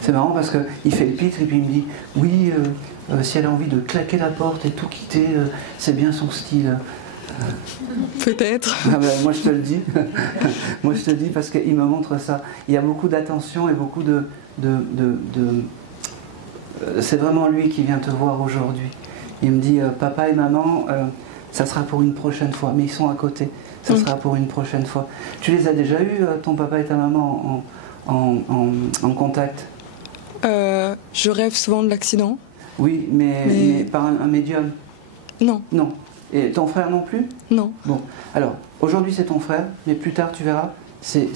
C'est marrant parce qu'il fait le pitre et puis il me dit oui, si elle a envie de claquer la porte et tout quitter, c'est bien son style. Peut-être. Ah ben, moi je te le dis. Moi je te le dis parce qu'il me montre ça. Il y a beaucoup d'attention et beaucoup c'est vraiment lui qui vient te voir aujourd'hui. Il me dit papa et maman, ça sera pour une prochaine fois. Mais ils sont à côté. Ça sera pour une prochaine fois. Tu les as déjà eus, ton papa et ta maman, en contact? Je rêve souvent de l'accident. Oui, mais par un médium? Non. Non. Et ton frère non plus? Non. Bon, alors, aujourd'hui c'est ton frère, mais plus tard tu verras, c'est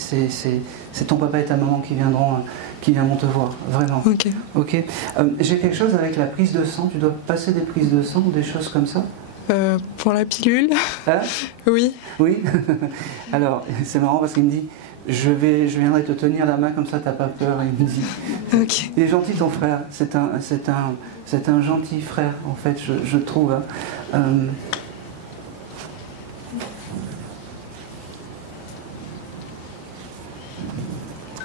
ton papa et ta maman qui viendront te voir, vraiment. Ok. Ok. J'ai quelque chose avec la prise de sang, tu dois passer des prises de sang ou des choses comme ça? Pour la pilule? Hein? Oui. Oui. Alors, c'est marrant parce qu'il me dit, je viendrai te tenir la main comme ça, t'as pas peur. Il me dit. Ok. Il est gentil ton frère, c'est un gentil frère en fait, je trouve. Hein.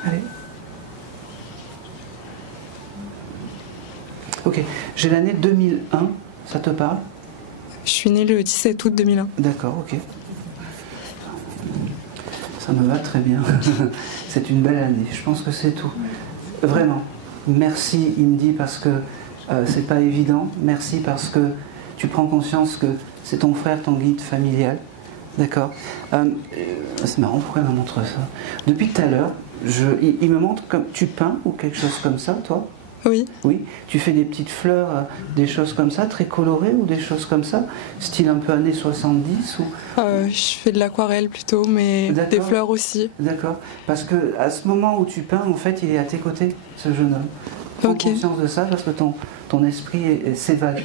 Allez. Ok, j'ai l'année 2001, ça te parle? Je suis née le 17 août 2001. D'accord, ok. Ça me va très bien. C'est une belle année, je pense que c'est tout. Vraiment. Merci, il me dit, parce que c'est pas évident. Merci parce que tu prends conscience que c'est ton frère, ton guide familial. D'accord. C'est marrant, pourquoi il me montre ça? Depuis tout à l'heure, il me montre comme tu peins ou quelque chose comme ça, toi? Oui. Oui. Tu fais des petites fleurs, des choses comme ça, très colorées ou des choses comme ça, style un peu années 70 ou... Je fais de l'aquarelle plutôt, mais des fleurs aussi. D'accord. Parce que à ce moment où tu peins, en fait, il est à tes côtés, ce jeune homme. Prends conscience de ça parce que ton esprit s'évade.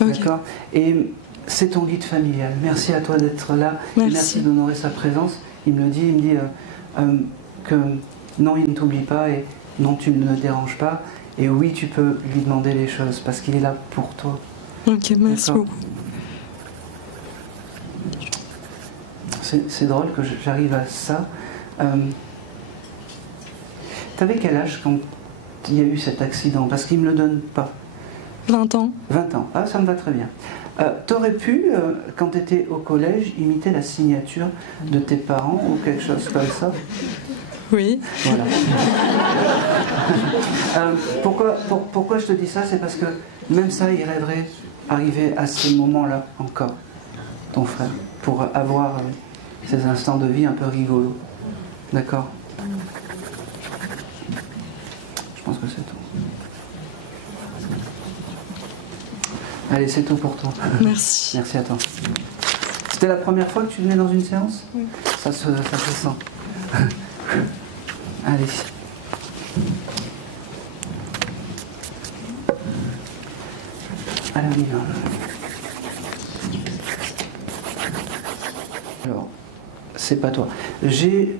Okay. D'accord. Et c'est ton guide familial. Merci à toi d'être là. Merci d'honorer sa présence. Il me le dit, il me dit que non, il ne t'oublie pas et non, tu ne le déranges pas. Et oui, tu peux lui demander les choses parce qu'il est là pour toi. Ok, merci beaucoup. C'est drôle que j'arrive à ça. T'avais quel âge quand il y a eu cet accident? Parce qu'il ne me le donne pas. 20 ans. 20 ans, ah ça me va très bien. T'aurais pu, quand tu étais au collège, imiter la signature de tes parents ou quelque chose comme ça? Oui. Voilà. Pourquoi je te dis ça? C'est parce que même ça, il rêverait arriver à ce moment-là encore, ton frère, pour avoir ces instants de vie un peu rigolos. D'accord? Je pense que c'est tout. Allez, c'est tout pour toi. Merci. Merci à toi. C'était la première fois que tu venais dans une séance? Oui. Ça se sent. Allez. Allez, on y va. Alors, c'est pas toi. J'ai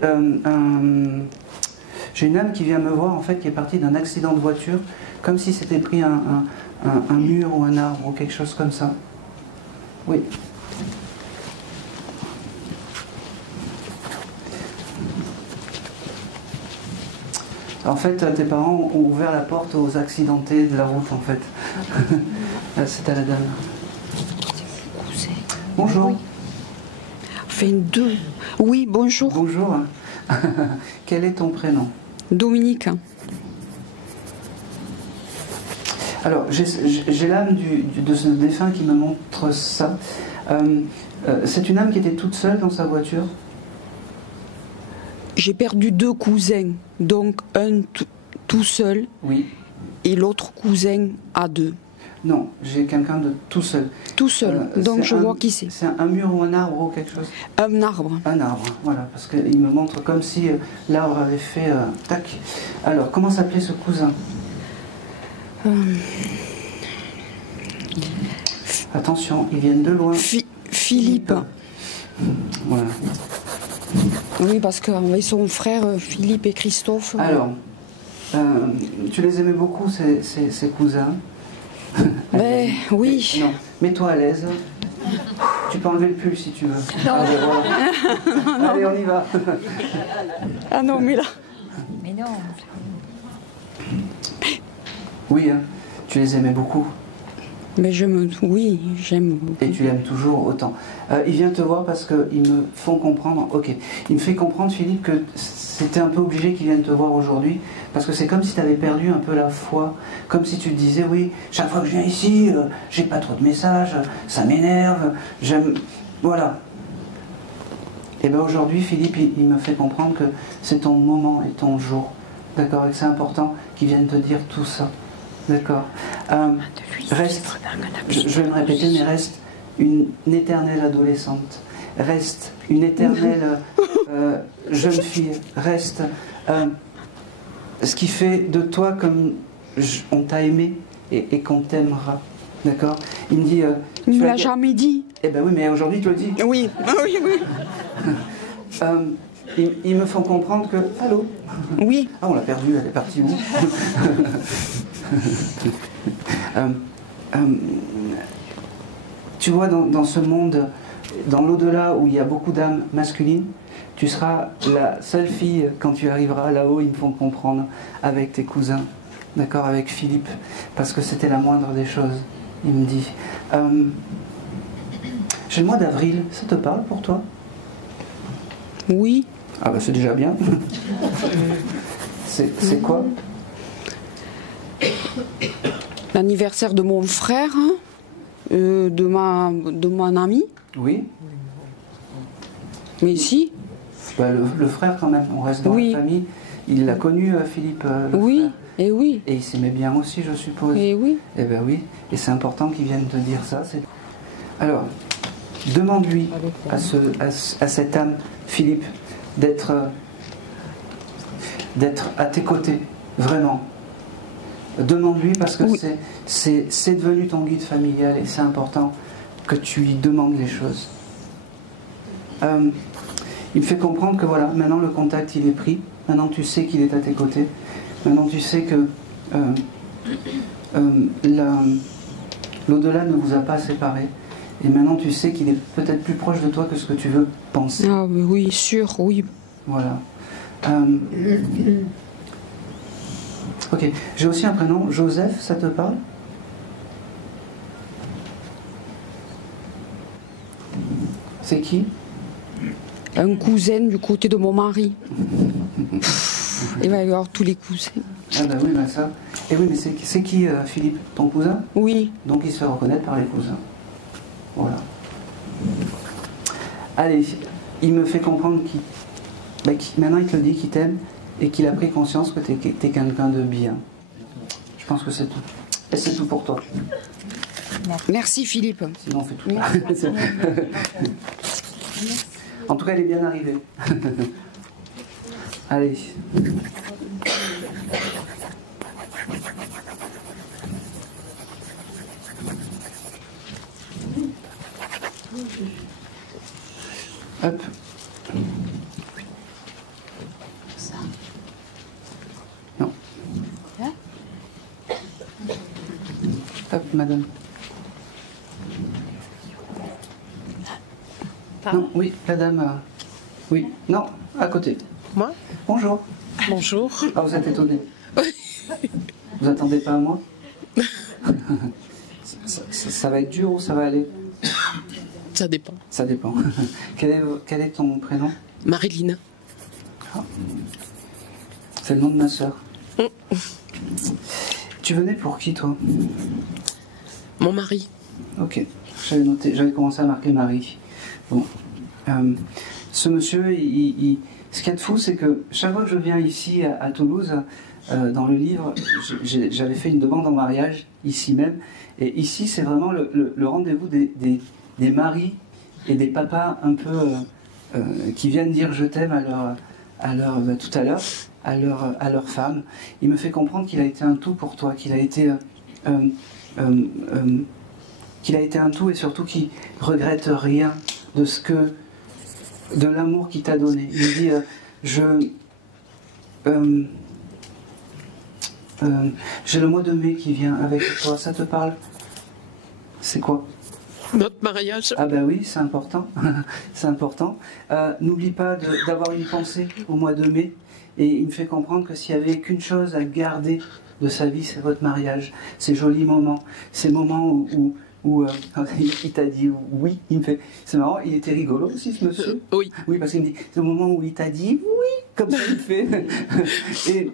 une âme qui vient me voir, en fait, qui est partie d'un accident de voiture, comme si c'était pris un mur ou un arbre ou quelque chose comme ça. Oui. En fait, tes parents ont ouvert la porte aux accidentés de la route, en fait. C'est à la dame. Bonjour. Oui. Enfin, deux. Oui, bonjour. Bonjour. Quel est ton prénom? Dominique. Alors, j'ai l'âme de ce défunt qui me montre ça. C'est une âme qui était toute seule dans sa voiture? J'ai perdu deux cousins, donc un tout seul, oui, et l'autre cousin à deux. Non, j'ai quelqu'un de tout seul. Tout seul, donc je vois qui c'est. C'est un mur ou un arbre ou quelque chose? Un arbre. Un arbre, voilà, parce qu'il me montre comme si l'arbre avait fait tac. Alors, comment s'appelait ce cousin? Attention, ils viennent de loin. Philippe. Voilà. Oui, parce qu'avec son frère, Philippe et Christophe. Alors, tu les aimais beaucoup, ces cousins? Ben, oui. Non, mets-toi à l'aise. Tu peux enlever le pull si tu veux. Non. Allez, voilà. Non. Allez, on y va. Ah non, mais là. Mais non. Oui, hein. Tu les aimais beaucoup? Mais oui, j'aime beaucoup. Et tu l'aimes toujours autant. Il vient te voir parce qu'ils me font comprendre, ok, il me fait comprendre, Philippe, que c'était un peu obligé qu'ils viennent te voir aujourd'hui, parce que c'est comme si tu avais perdu un peu la foi, comme si tu te disais, oui, chaque fois que je viens ici, j'ai pas trop de messages, ça m'énerve, j'aime... Voilà. Et bien aujourd'hui, Philippe, il me fait comprendre que c'est ton moment et ton jour, d'accord, et que c'est important qu'ils viennent te dire tout ça. D'accord. Reste, je vais me répéter, mais reste une éternelle adolescente. Reste une éternelle jeune fille. Reste ce qui fait de toi comme on t'a aimé et qu'on t'aimera. D'accord. Il me dit... il ne l'a jamais dit. Eh ben oui, mais aujourd'hui tu le dis. Oui, oui, oui. Ils me font comprendre que... Allô? Oui. Ah, on l'a perdue, elle est partie où? Tu vois, dans ce monde, dans l'au-delà où il y a beaucoup d'âmes masculines, tu seras la seule fille, quand tu arriveras là-haut, ils me font comprendre, avec tes cousins, d'accord, avec Philippe, parce que c'était la moindre des choses, il me dit. J'ai le mois d'avril, ça te parle pour toi? Oui. Ah bah c'est déjà bien. C'est quoi? L'anniversaire de mon frère, hein, de mon ami. Oui. Mais si. Bah, le frère quand même, on reste dans la famille. Il l'a connu, Philippe. Oui, frère. Et oui. Et il s'aimait bien aussi, je suppose. Et oui. Eh ben oui. Et c'est important qu'il vienne te dire ça. Alors, demande-lui à cette âme, Philippe, d'être à tes côtés, vraiment. Demande-lui parce que c'est devenu ton guide familial et c'est important que tu lui demandes les choses. Il me fait comprendre que voilà, maintenant le contact il est pris, maintenant tu sais qu'il est à tes côtés, maintenant tu sais que l'au-delà ne vous a pas séparés, et maintenant tu sais qu'il est peut-être plus proche de toi que ce que tu veux penser. Ah oui, sûr, oui. Voilà. Ok, j'ai aussi un prénom, Joseph, ça te parle? C'est qui? Un cousin du côté de mon mari. Il va y avoir tous les cousins. Ah bah oui, bah ça. Et oui, mais c'est qui, Philippe? Ton cousin? Oui. Donc il se fait reconnaître par les cousins. Voilà. Allez, il me fait comprendre maintenant il te le dit qu'il t'aime et qu'il a pris conscience que t'es quelqu'un de bien. Je pense que c'est tout. Et c'est tout pour toi. Merci Philippe. Sinon on fait tout. En tout cas, elle est bien arrivée. Allez. Hop. Non. Hop, madame. Non, oui, la dame. Oui, non, à côté. Moi? Bonjour. Bonjour. Ah, vous êtes étonné. Vous attendez pas à moi? Ça va être dur ou ça va aller? Ça dépend. Ça dépend. Quel est ton prénom? Marilyn. Ah. C'est le nom de ma sœur. Tu venais pour qui, toi? Mon mari. Ok. J'avais commencé à marquer Marie. Bon. Ce monsieur, ce qu'il y a de fou, c'est que chaque fois que je viens ici à Toulouse, dans le livre, j'avais fait une demande en mariage, ici même. Et ici, c'est vraiment le rendez-vous des maris et des papas un peu qui viennent dire je t'aime tout à l'heure à leur femme. Il me fait comprendre qu'il a été un tout pour toi, qu'il a été un tout et surtout qu'il regrette rien de l'amour qu'il t'a donné. Il me dit j'ai le mois de mai qui vient avec toi, ça te parle? C'est quoi? Notre mariage. Ah ben oui, c'est important. C'est important. N'oublie pas d'avoir une pensée au mois de mai. Et il me fait comprendre que s'il n'y avait qu'une chose à garder de sa vie, c'est votre mariage, ces jolis moments, ces moments où il t'a dit oui, il me fait, c'est marrant, il était rigolo aussi ce monsieur. Oui. Oui, parce qu'il me dit, c'est le moment où il t'a dit oui, comme ça il fait. Et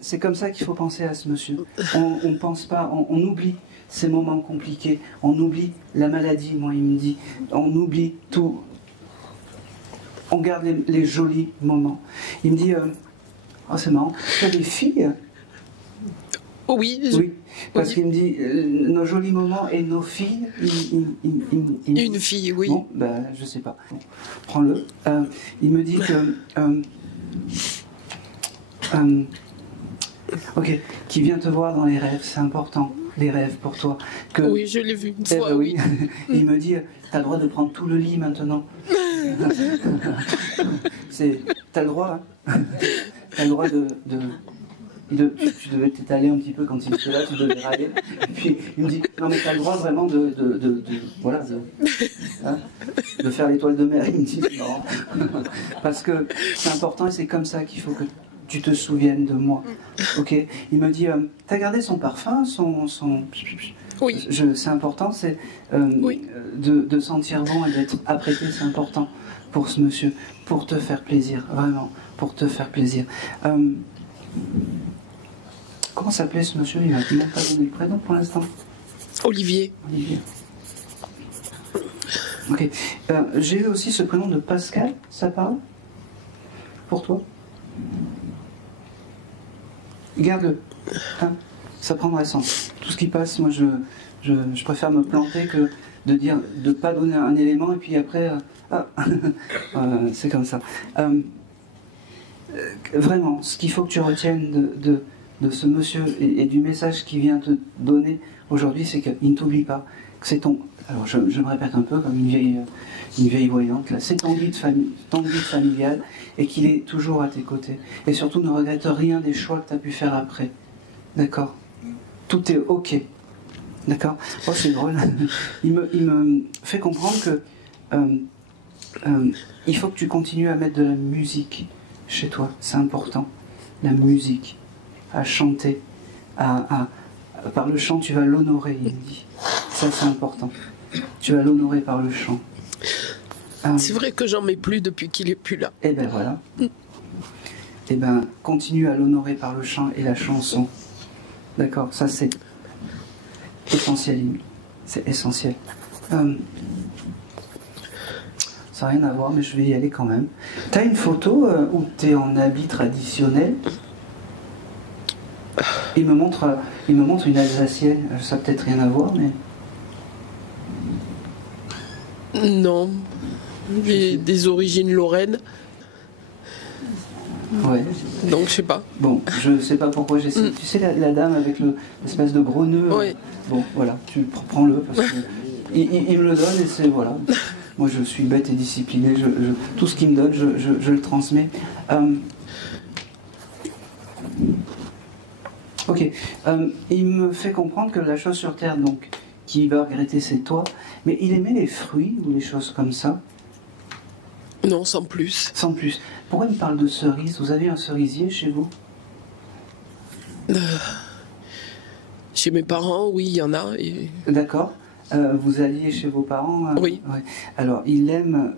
c'est comme ça qu'il faut penser à ce monsieur. On pense pas, on oublie ces moments compliqués, on oublie la maladie, moi il me dit, on oublie tout. On garde les jolis moments. Il me dit, oh c'est marrant, tu as des filles? Oui. Oui, parce qu'il me dit, nos jolis moments et nos filles, Une fille, oui. Bon, ben, je sais pas. Bon, prends-le. Il me dit que... ok, qui vient te voir dans les rêves, c'est important, les rêves pour toi. Que, oui, je l'ai vu une fois, ben oui. Il me dit, t'as le droit de prendre tout le lit maintenant. T'as le droit, hein. T'as le droit tu devais t'étaler un petit peu quand il était là, tu devais râler. Et puis il me dit, non mais t'as le droit vraiment de faire l'étoile de mer. Il me dit, non. Parce que c'est important et c'est comme ça qu'il faut que tu te souviennes de moi. Ok. Il me dit, t'as gardé son parfum, son... Oui. C'est important, c'est oui. de sentir bon et d'être apprêté, c'est important pour ce monsieur, pour te faire plaisir, vraiment, pour te faire plaisir. Comment s'appelait ce monsieur? Il m'a pas donné le prénom pour l'instant. Olivier. Olivier. Ok. J'ai eu aussi ce prénom de Pascal, ça parle? Pour toi? Garde-le. Hein, ça prendrait sens. Tout ce qui passe, moi je préfère me planter que de dire, de pas donner un élément et puis après, c'est comme ça. Vraiment, ce qu'il faut que tu retiennes de ce monsieur et du message qu'il vient te donner aujourd'hui, c'est qu'il ne t'oublie pas, que c'est ton... Alors je me répète un peu comme une vieille voyante, là, c'est ton guide familial et qu'il est toujours à tes côtés. Et surtout, ne regrette rien des choix que tu as pu faire après. D'accord? Tout est ok. D'accord? Oh, c'est drôle. Il me fait comprendre que il faut que tu continues à mettre de la musique chez toi. C'est important. La musique. À chanter. Par le chant, tu vas l'honorer, il me dit. Ça, c'est important. Tu vas l'honorer par le chant. C'est vrai que j'en mets plus depuis qu'il est plus là. Eh ben voilà. Eh ben, continue à l'honorer par le chant et la chanson. D'accord? Ça, c'est essentiel. C'est essentiel. Ça n'a rien à voir, mais je vais y aller quand même. T'as une photo où t'es en habit traditionnel? Il me montre une Alsacienne. Ça n'a peut-être rien à voir, mais... Non. J'ai des origines lorraines. Ouais. Donc je sais pas. Bon, je sais pas pourquoi j'essaie. Tu sais la dame avec l'espèce de gros nœud. Ouais. Bon, voilà, tu prends-le parce que il me le donne et c'est voilà. Moi je suis bête et discipliné. Tout ce qu'il me donne, je le transmets. Ok. Il me fait comprendre que la chose sur terre, donc, qui va regretter, c'est toi. Mais il aimait les fruits ou les choses comme ça? Non, sans plus. Sans plus. Pourquoi il me parle de cerises? Vous avez un cerisier chez vous? Chez mes parents, oui, il y en a. Et... D'accord. Vous alliez chez vos parents? Oui. Ouais. Alors, il aime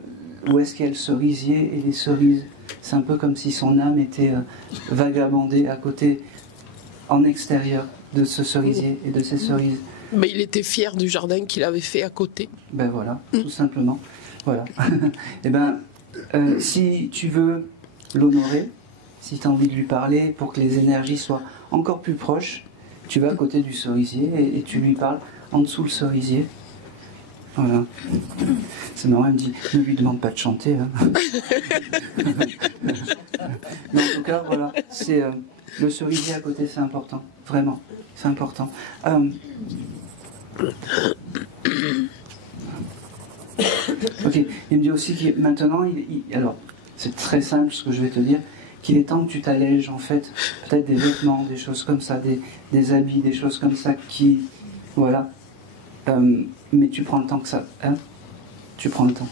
où est-ce qu'il y a le cerisier et les cerises. C'est un peu comme si son âme était vagabondée à côté, en extérieur de ce cerisier et de ces cerises. Mais il était fier du jardin qu'il avait fait à côté. Ben voilà, tout simplement. Voilà. Et ben, si tu veux l'honorer, si tu as envie de lui parler pour que les énergies soient encore plus proches, tu vas à côté du cerisier et tu lui parles en dessous le cerisier. Voilà. C'est marrant, il me dit, ne lui demande pas de chanter. Hein. Mais en tout cas, voilà, c'est le cerisier à côté, c'est important. Vraiment, c'est important. Ok, il me dit aussi que maintenant, alors, c'est très simple ce que je vais te dire, qu'il est temps que tu t'allèges en fait, peut-être des vêtements, des choses comme ça, des habits, des choses comme ça qui, voilà. Mais tu prends le temps que ça, hein? Tu prends le temps.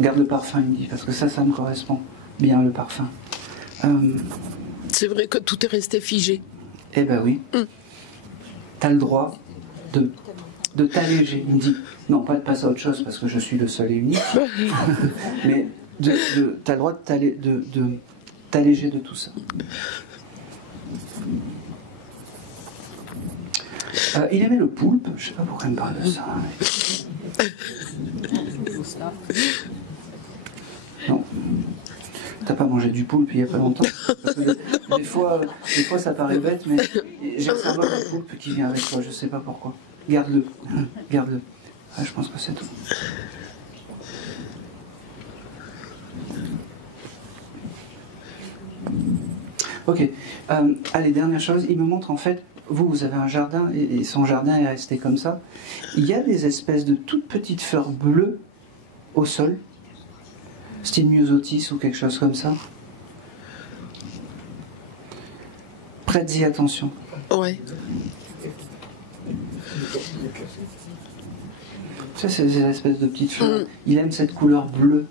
Garde le parfum, il me dit, parce que ça me correspond bien, le parfum. C'est vrai que tout est resté figé. Eh ben oui. T'as le droit de t'alléger. Il me dit, non, pas de passer à autre chose parce que je suis le seul et unique, mais t'as le droit de t'alléger de tout ça. Il aimait le poulpe, je sais pas pourquoi il me parle de ça. Non. T'as pas mangé du poulpe il y a pas longtemps? Parce que des fois ça paraît bête, mais j'ai un symbole de poulpe qui vient avec toi, je sais pas pourquoi. Garde-le, garde-le. Ah, je pense que c'est tout. Ok, allez, dernière chose, il me montre en fait, vous avez un jardin et son jardin est resté comme ça. Il y a des espèces de toutes petites fleurs bleues au sol, style myosotis ou quelque chose comme ça. Prêtez-y attention. Ouais. Ça, c'est des espèces de petites fleurs. Il aime cette couleur bleue.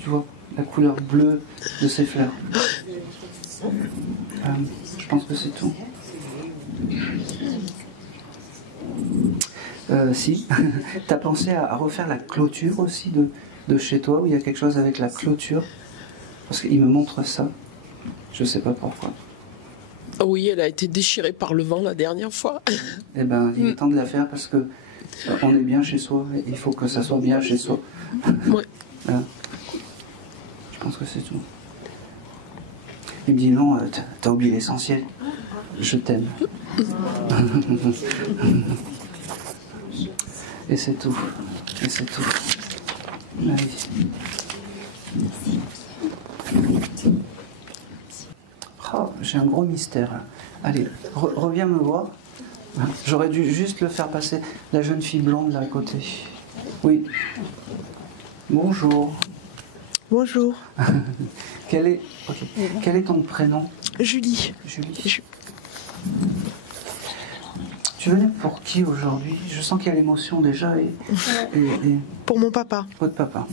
Tu vois, la couleur bleue de ces fleurs. Je pense que c'est tout. Si. T'as pensé à refaire la clôture aussi de chez toi, où il y a quelque chose avec la clôture? Parce qu'il me montre ça. Je sais pas pourquoi. Oui, elle a été déchirée par le vent la dernière fois. Eh ben, il est temps de la faire parce que on est bien chez soi. Et il faut que ça soit bien chez soi. Ouais. Voilà. Je pense que c'est tout. Il me dit non, t'as oublié l'essentiel. Je t'aime. Et c'est tout. Et c'est tout. Allez. Oh, j'ai un gros mystère. Allez, reviens me voir. J'aurais dû juste le faire passer. La jeune fille blonde là à côté. Oui. Bonjour. Bonjour. Quel est ton prénom? Julie. Julie. Tu venais pour qui aujourd'hui? Je sens qu'il y a l'émotion déjà. Et... Pour mon papa. Votre papa.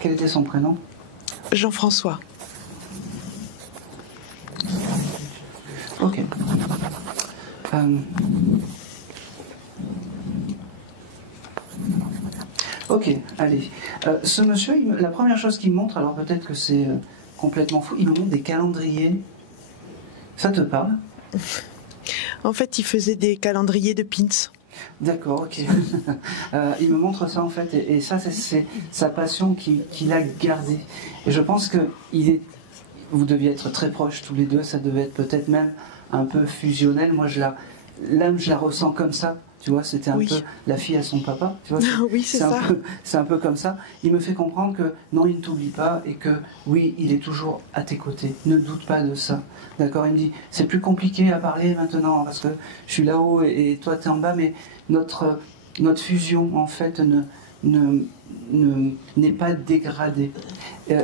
Quel était son prénom? Jean-François. Ok. Ok, allez. Ce monsieur, la première chose qu'il me montre, alors peut-être que c'est complètement fou, il me montre des calendriers. Ça te parle? En fait, il faisait des calendriers de pins. D'accord, ok. Il me montre ça en fait, et ça c'est sa passion qu'il a gardée. Et je pense que vous deviez être très proches tous les deux, ça devait être peut-être même un peu fusionnel. Moi, l'âme, je la ressens comme ça. Tu vois, c'était un peu la fille à son papa. Tu vois, oui, c'est ça. C'est un peu comme ça. Il me fait comprendre que non, il ne t'oublie pas et que oui, il est toujours à tes côtés. Ne doute pas de ça. D'accord? Il me dit, c'est plus compliqué à parler maintenant parce que je suis là-haut et toi, tu es en bas, mais notre fusion, en fait, n'est pas dégradée.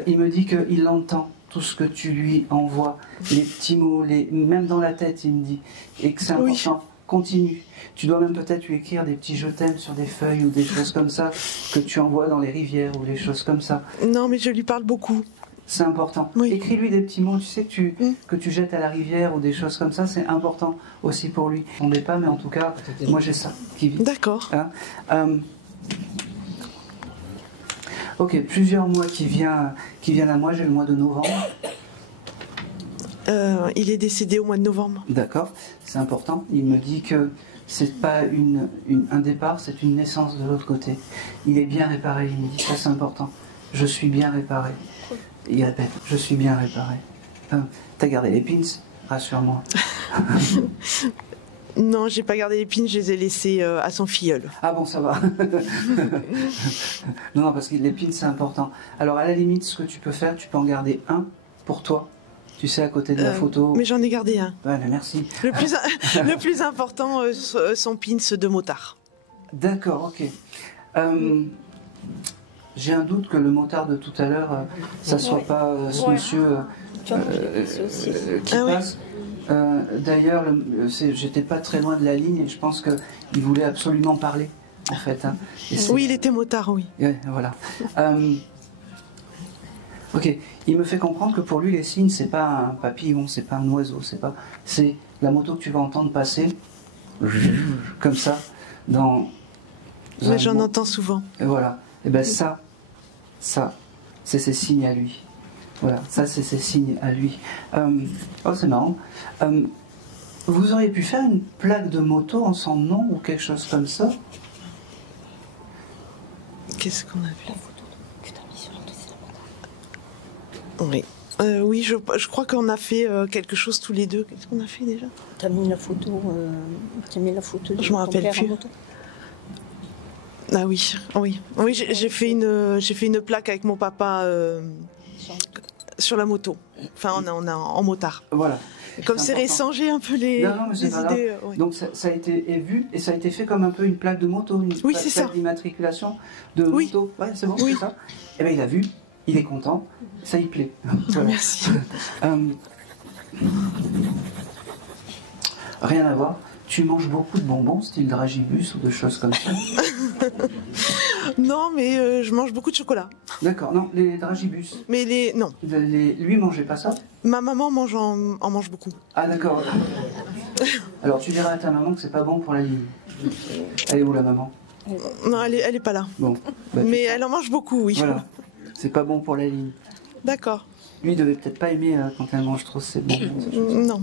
Il me dit qu'il entend tout ce que tu lui envoies, les petits mots, même dans la tête, il me dit, et que c'est important. Continue. Tu dois même peut-être lui écrire des petits je t'aime sur des feuilles ou des choses comme ça que tu envoies dans les rivières ou des choses comme ça. Non, mais je lui parle beaucoup. C'est important. Oui. Écris-lui des petits mots, tu sais, que tu jettes à la rivière ou des choses comme ça, c'est important aussi pour lui. On n'est pas, mais en tout cas, moi j'ai ça qui vit. D'accord. Hein, ok, plusieurs mois qui viennent à moi, j'ai le mois de novembre. Il est décédé au mois de novembre. D'accord, c'est important. Il me dit que c'est pas un départ, c'est une naissance de l'autre côté. Il est bien réparé, il me dit ça c'est important. Je suis bien réparé. Il répète, je suis bien réparé. T'as gardé les pins, rassure-moi. Non, j'ai pas gardé les pins, je les ai laissés à son filleul. Ah bon, ça va. Non, parce que les pins c'est important. Alors à la limite, ce que tu peux faire, tu peux en garder un pour toi. Tu sais, à côté de la photo. Mais j'en ai gardé un. Ouais, mais merci. Le plus important, son pins de motard. D'accord, ok. J'ai un doute que le motard de tout à l'heure, ça soit pas ce monsieur qui passe. D'ailleurs, j'étais pas très loin de la ligne et je pense qu'il voulait absolument parler, en fait. Hein. Oui, il était motard, oui. Ouais, voilà. Ok, il me fait comprendre que pour lui, les signes, c'est pas un papillon, c'est pas un oiseau, c'est la moto que tu vas entendre passer, comme ça, dans... Mais j'en entends souvent. Et voilà. Et ben ça, c'est ses signes à lui. Voilà, ça c'est ses signes à lui. Oh, c'est marrant. Vous auriez pu faire une plaque de moto en son nom ou quelque chose comme ça? Qu'est-ce qu'on a vu? Oui. Oui, je crois qu'on a fait quelque chose tous les deux. Qu'est-ce qu'on a fait déjà? T'as mis la photo. De je m'en rappelle plus. Ah oui, oui, oui. J'ai fait une plaque avec mon papa sur la moto. Enfin, on a en motard. Voilà. Comme c'est récent, j'ai un peu les idées. Ouais. Donc ça a été vu et ça a été fait comme un peu une plaque de moto, une plaque d'immatriculation de moto. Ouais, c'est bon, c'est ça. Et bien il a vu, il est content, ça y plaît. Voilà. Merci. Rien à voir. Tu manges beaucoup de bonbons, style dragibus ou de choses comme ça? Non, mais je mange beaucoup de chocolat. D'accord, non, les dragibus. Mais non. Lui mangeait pas ça? Ma maman en mange beaucoup. Ah d'accord. Alors tu diras à ta maman que c'est pas bon pour la ligne. Elle est où la maman? Non, elle est pas là. Bon. Bah, mais elle en mange beaucoup, oui. Voilà. C'est pas bon pour la ligne. D'accord. Lui, il devait peut-être pas aimer quand elle mange trop ses bonbons. Non.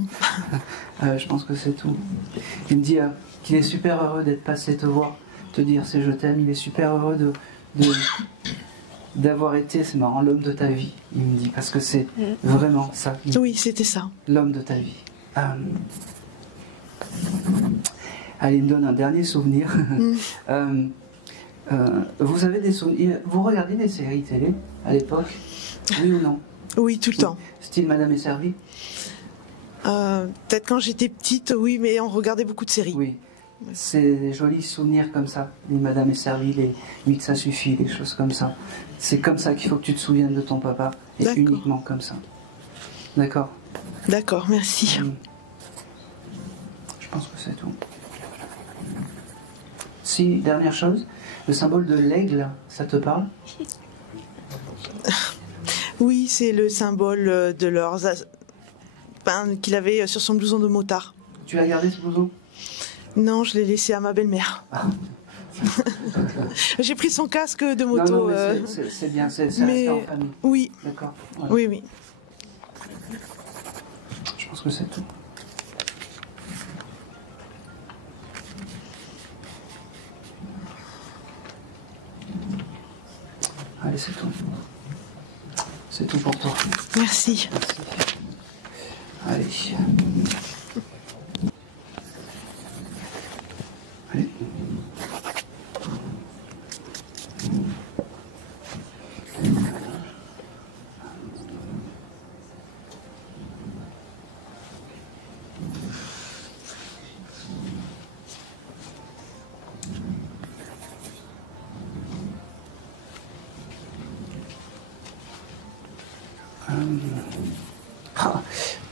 Je pense que c'est tout. Il me dit qu'il est super heureux d'être passé te voir, te dire c'est je t'aime. Il est super heureux d'avoir été, c'est marrant, l'homme de ta vie, il me dit, parce que c'est vraiment ça. Oui, c'était ça. L'homme de ta vie. Allez, il me donne un dernier souvenir. Vous avez des souvenirs? Vous regardez des séries télé à l'époque? Oui ou non? Oui, tout le temps. Style Madame est servie? Peut-être quand j'étais petite, oui, mais on regardait beaucoup de séries. Oui. C'est des jolis souvenirs comme ça. Les Madame est servie, les 8 ça suffit, des choses comme ça. C'est comme ça qu'il faut que tu te souviennes de ton papa. Et uniquement comme ça. D'accord? D'accord, merci. Je pense que c'est tout. Si, dernière chose, le symbole de l'aigle, ça te parle? Oui, c'est le symbole de leurs qu'il avait sur son blouson de motard. Tu l'as gardé ce blouson? Non, je l'ai laissé à ma belle-mère. Ah. J'ai pris son casque de moto. Non, c'est bien, c'est resté en famille. Oui. D'accord. Voilà. Oui, oui. Je pense que c'est tout. Allez, c'est tout. C'est tout pour toi. Merci. Allez. Allez.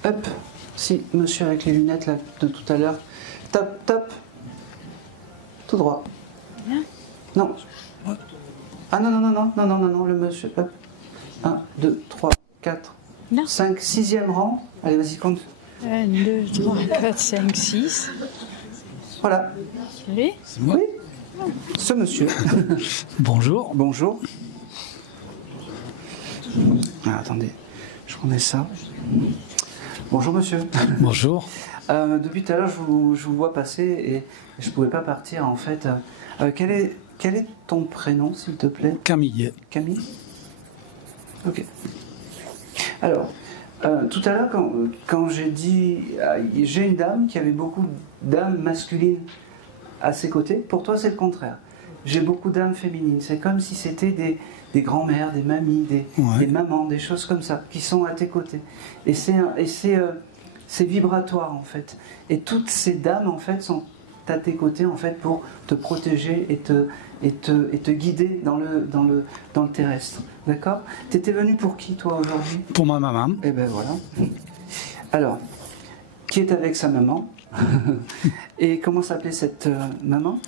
Hop, si, monsieur avec les lunettes là de tout à l'heure. Top, top. Tout droit. Bien. Non. Ah non, non, non, non, non, non, non, non, le monsieur. Hop. 1, 2, 3, 4, 5, 6e rang. Allez, vas-y, compte. 1, 2, 3, 4, 5, 6. Voilà. Oui. Oui. Ce monsieur. Bonjour. Bonjour. Ah, attendez, je remets ça. Bonjour monsieur. Bonjour. Depuis tout à l'heure, je vous vois passer et je ne pouvais pas partir en fait. Quel est ton prénom, s'il te plaît? Camille. Camille? Ok. Alors, tout à l'heure, quand j'ai dit... j'ai une dame qui avait beaucoup d'âmes masculines à ses côtés. Pour toi, c'est le contraire. J'ai beaucoup d'âmes féminines. C'est comme si c'était des grands-mères, des mamies, des mamans, des choses comme ça, qui sont à tes côtés. Et c'est vibratoire, en fait. Et toutes ces dames, en fait, sont à tes côtés, en fait, pour te protéger et te guider dans le terrestre. D'accord? T'étais venu pour qui, toi, aujourd'hui? Pour ma maman. Eh ben voilà. Alors, qui est avec sa maman? Et comment s'appelait cette maman?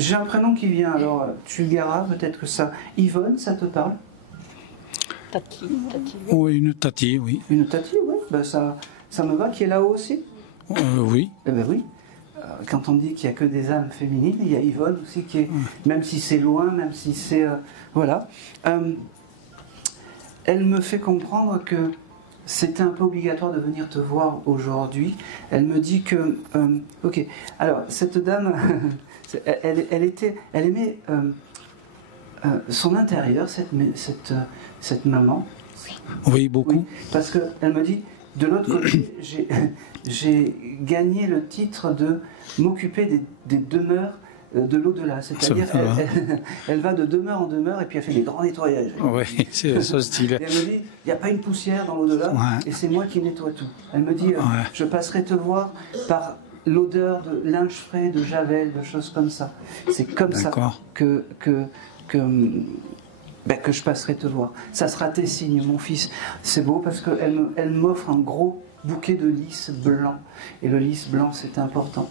J'ai un prénom qui vient, alors tu le diras, peut-être que ça... Yvonne, ça te parle? Tati. Oui, une Tati, oui. Une Tati, oui, ben ça me va, qui est là-haut aussi? Oui. Eh ben oui. Quand on dit qu'il n'y a que des âmes féminines, il y a Yvonne aussi qui est, même si c'est loin, même si c'est... voilà. Elle me fait comprendre que c'était un peu obligatoire de venir te voir aujourd'hui. Elle me dit que... ok, alors cette dame, elle aimait son intérieur, cette maman. Oui, beaucoup. Oui, parce qu'elle me dit, de l'autre côté, j'ai gagné le titre de m'occuper des demeures de l'au-delà. C'est-à-dire, elle va de demeure en demeure et puis elle fait des grands nettoyages. Oui, c'est ce style. Et elle me dit, il n'y a pas une poussière dans l'au-delà, et c'est moi qui nettoie tout. Elle me dit, je passerai te voir par l'odeur de linge frais, de javel, de choses comme ça. C'est comme ça que je passerai te voir. Ça sera tes signes, mon fils. C'est beau parce qu'elle m'offre un gros bouquet de lys blanc. Et le lys blanc, c'est important.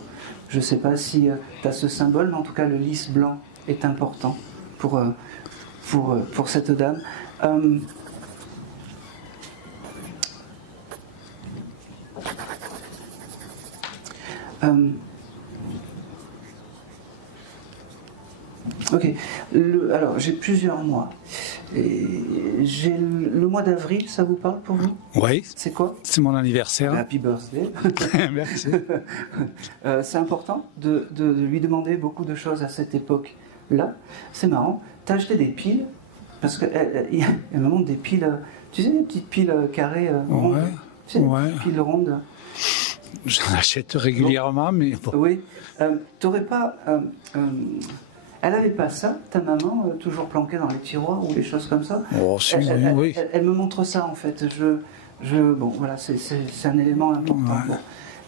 Je ne sais pas si tu as ce symbole, mais en tout cas, le lys blanc est important pour cette dame. Ok, alors j'ai plusieurs mois. J'ai le mois d'avril, ça vous parle pour vous? Oui. C'est quoi? C'est mon anniversaire. Happy birthday. Merci. C'est important de lui demander beaucoup de choses à cette époque-là. C'est marrant. Tu as acheté des piles, parce qu'elle me montre des piles, tu sais, des petites piles carrées rondes. Ouais. Tu sais, des petites piles rondes. J'en achète régulièrement, mais bon. Oui. T'aurais pas... elle n'avait pas ça, ta maman, toujours planquée dans les tiroirs ou des choses comme ça? Oh, si, oui. Elle me montre ça, en fait. Bon, voilà, c'est un élément important. Ouais. Bon.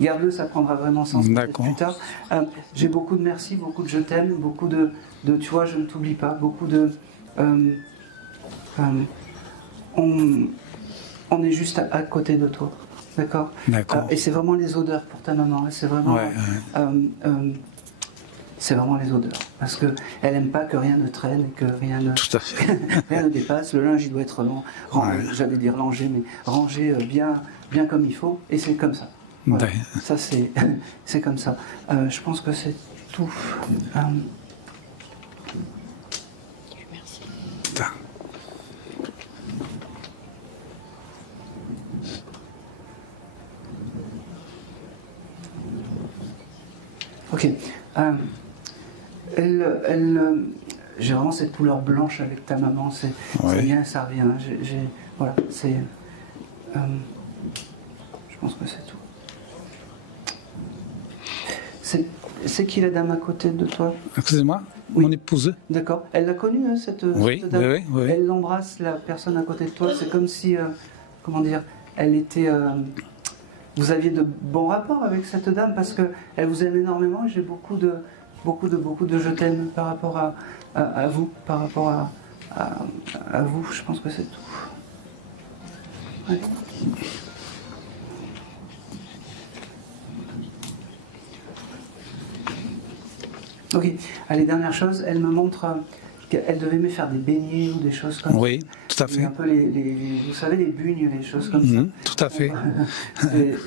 Garde-le, ça prendra vraiment sens plus tard. J'ai beaucoup de merci, beaucoup de je t'aime, beaucoup de tu vois, je ne t'oublie pas, beaucoup de... on est juste à côté de toi. D'accord. Et c'est vraiment les odeurs pour ta maman. C'est vraiment... c'est vraiment les odeurs. Parce qu'elle n'aime pas que rien ne traîne, que rien ne, rien ne dépasse. Le linge, il doit être j'allais dire rangé, mais rangé bien comme il faut. Et c'est comme ça. Voilà. Ça, c'est comme ça. Je pense que c'est tout. Merci. Ok. J'ai vraiment cette couleur blanche avec ta maman, ça vient, ça revient. Voilà, c'est... je pense que c'est tout. C'est qui la dame à côté de toi? Excusez-moi, mon épouse. D'accord. Elle l'a connue, hein, cette dame? Oui. Elle embrasse la personne à côté de toi, c'est comme si, comment dire, elle était... vous aviez de bons rapports avec cette dame parce qu'elle vous aime énormément et j'ai beaucoup de je t'aime par rapport à vous, par rapport à vous. Je pense que c'est tout. Allez. Ok, allez, dernière chose, elle me montre qu'elle devait me faire des beignets ou des choses comme ça. Oui, tout à fait. Un peu vous savez, les bugnes, les choses comme ça. Tout à fait.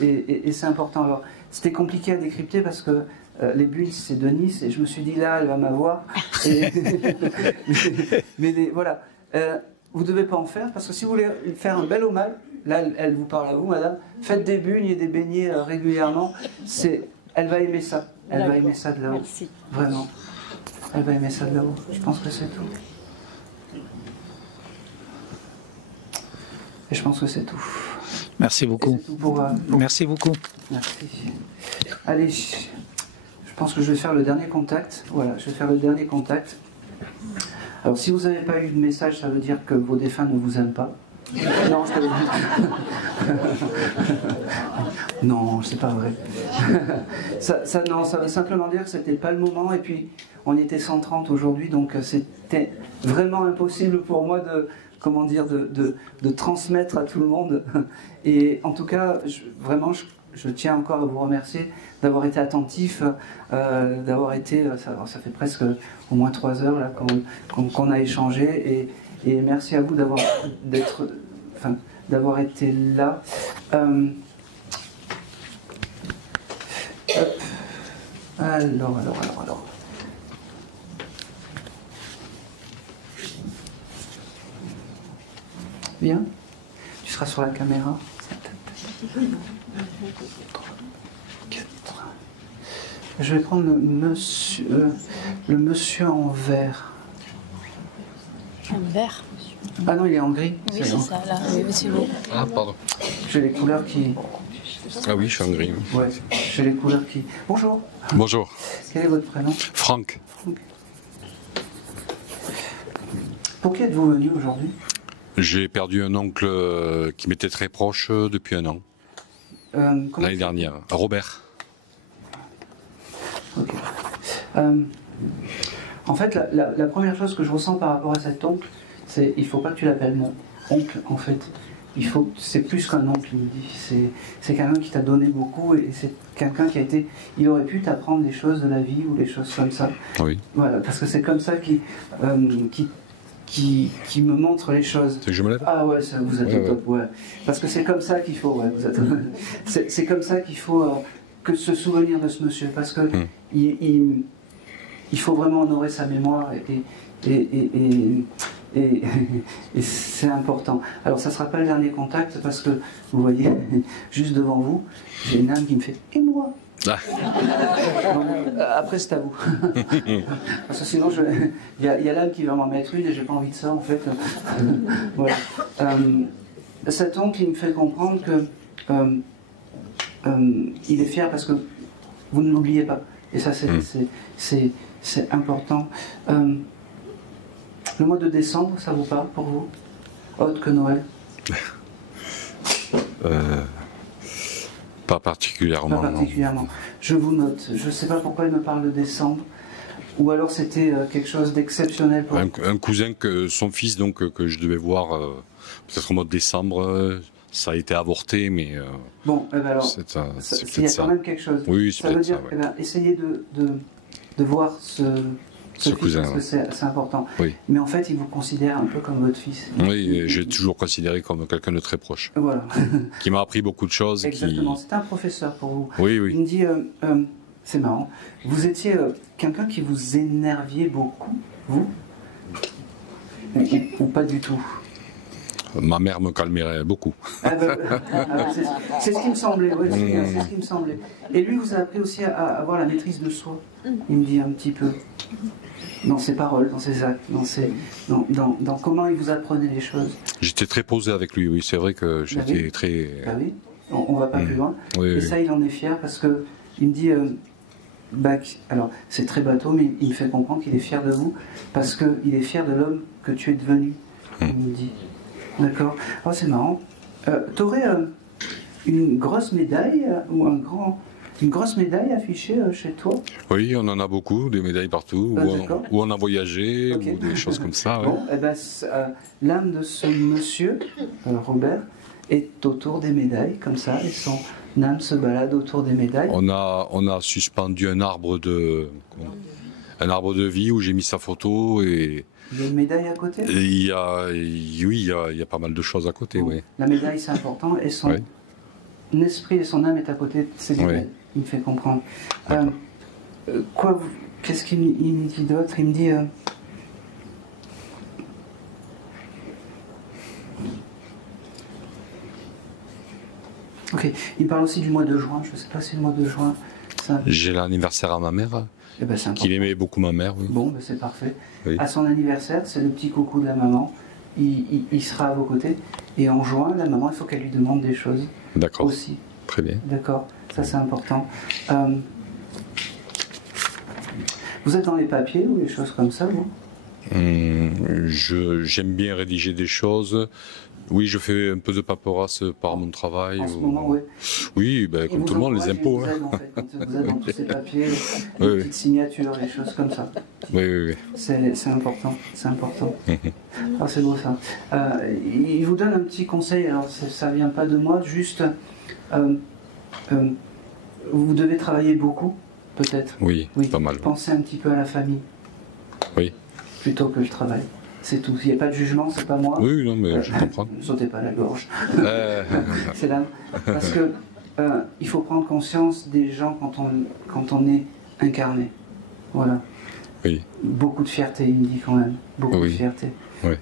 Et c'est important. Alors, c'était compliqué à décrypter parce que les bulles, c'est de Nice, et je me suis dit, là, elle va m'avoir. Mais voilà. Vous ne devez pas en faire, parce que si vous voulez faire un bel au mal, là, elle vous parle à vous, madame, faites des bugnes et des beignets régulièrement. Elle va aimer ça. Elle va aimer ça de là-haut. Merci. Vraiment. Elle va aimer ça de là-haut. Je pense que c'est tout. Et je pense que c'est tout. Merci beaucoup. Tout pour, merci beaucoup. Merci. Allez, je pense que je vais faire le dernier contact. Voilà, je vais faire le dernier contact. Alors, si vous n'avez pas eu de message, ça veut dire que vos défunts ne vous aiment pas. Non, ça veut dire... non, c'est pas vrai. Ça veut simplement dire que c'était pas le moment. Et puis, on était 130 aujourd'hui, donc c'était vraiment impossible pour moi de transmettre à tout le monde. Et en tout cas, vraiment, je tiens encore à vous remercier d'avoir été attentif, d'avoir été, ça fait presque au moins 3 heures là qu'on a échangé, et merci à vous d'avoir été là. Hop. Alors. Bien. Tu seras sur la caméra. 4. Je vais prendre le monsieur en vert. En vert? Ah non, il est en gris. Oui, c'est ça, là. Oui, c'est beau. Ah, pardon. J'ai les couleurs qui... Ah oui, je suis en gris. Ouais, j'ai les couleurs qui... Bonjour. Bonjour. Quel est votre prénom? Franck. Pour qui êtes-vous venu aujourd'hui? J'ai perdu un oncle qui m'était très proche depuis 1 an. L'année dernière. Robert. Ok. En fait, la première chose que je ressens par rapport à cet oncle, c'est il faut pas que tu l'appelles mon oncle, en fait. C'est plus qu'un oncle, il me dit. C'est quelqu'un qui t'a donné beaucoup, et c'est quelqu'un qui a été... Il aurait pu t'apprendre des choses de la vie ou des choses comme ça. Oui. Voilà, parce que c'est comme ça qui me montre les choses. Tu veux que je me lève? Ah ouais, ça, vous êtes au top, ouais. Parce que c'est comme ça qu'il faut, ouais, vous êtes... c'est comme ça qu'il faut que se souvenir de ce monsieur, parce que il faut vraiment honorer sa mémoire, et c'est important. Alors ça ne sera pas le dernier contact, parce que vous voyez, juste devant vous, j'ai une âme qui me fait « Et moi ?» Après c'est à vous. Parce que sinon il y a l'âme qui va m'en mettre une, et j'ai pas envie de ça en fait. Voilà. Cet oncle il me fait comprendre que il est fier parce que vous ne l'oubliez pas, et ça c'est important. Le mois de décembre, ça vous parle pour vous? Autre que Noël? Pas particulièrement. Pas particulièrement. Non. Je vous note. Je ne sais pas pourquoi il me parle de décembre. Ou alors c'était quelque chose d'exceptionnel pour un cousin, son fils, donc, que je devais voir peut-être au mois de décembre. Ça a été avorté, mais... bon, alors, il y a quand même quelque chose. Oui, ça veut dire, essayez de voir ce cousin, parce que c'est important. Oui. Mais en fait, il vous considère un peu comme votre fils. Oui, j'ai toujours considéré comme quelqu'un de très proche. Voilà. Qui m'a appris beaucoup de choses. Exactement, c'était un professeur pour vous. Oui, oui. Il me dit, c'est marrant, vous étiez quelqu'un qui vous énerviez beaucoup, vous? Ou pas du tout? Ma mère me calmerait beaucoup. C'est ce qui me semblait, oui, c'est ce qui me semblait. Et lui vous a appris aussi à avoir la maîtrise de soi. Il me dit un petit peu, dans ses paroles, dans ses actes, dans comment il vous apprenait les choses. J'étais très posé avec lui, oui, c'est vrai que j'étais très... Ah oui, on va pas plus loin. Oui, et ça, il en est fier parce que il me dit... alors, c'est très bateau, mais il me fait comprendre qu'il est fier de vous parce qu'il est fier de l'homme que tu es devenu, il me dit. D'accord. Oh, c'est marrant. T'aurais une grosse médaille ou une grosse médaille affichée chez toi? Oui, on en a beaucoup, des médailles partout, où on a voyagé, ou des choses comme ça. Bon, l'âme de ce monsieur, Robert, est autour des médailles, comme ça, et son âme se balade autour des médailles. On a suspendu un arbre de vie où j'ai mis sa photo et... Il y a une médaille à côté? Il y a pas mal de choses à côté, oui. La médaille, c'est important, et son esprit et son âme est à côté de ces médailles. Il me fait comprendre. Qu'est-ce qu'il me dit d'autre? Il me dit... Ok, il parle aussi du mois de juin, je ne sais pas si le mois de juin... J'ai l'anniversaire à ma mère, qu'il aimait beaucoup ma mère. Oui. Bon, c'est parfait. Oui. À son anniversaire, c'est le petit coucou de la maman, il sera à vos côtés, et en juin, la maman, il faut qu'elle lui demande des choses. D'accord. Aussi. Très bien. D'accord, ça c'est important. Vous êtes dans les papiers ou des choses comme ça, vous? J'aime bien rédiger des choses. Oui, je fais un peu de paperasse par mon travail. En ce moment, oui. Oui, comme tout le monde, les impôts. Vous êtes, en fait, quand vous êtes dans tous ces papiers, des petites signatures, des choses comme ça. Oui. C'est important, c'est important. Ah, c'est beau ça. Il vous donne un petit conseil, alors ça vient pas de moi, juste Vous devez travailler beaucoup, peut-être. Oui, pas mal. Pensez un petit peu à la famille. Oui. Plutôt que le travail. C'est tout. Il n'y a pas de jugement, c'est pas moi. Oui, non, mais je comprends. Ne sautez pas la gorge. C'est là. Parce que il faut prendre conscience des gens quand on est incarné. Voilà. Oui. Beaucoup de fierté, il me dit quand même. Beaucoup de fierté. Oui.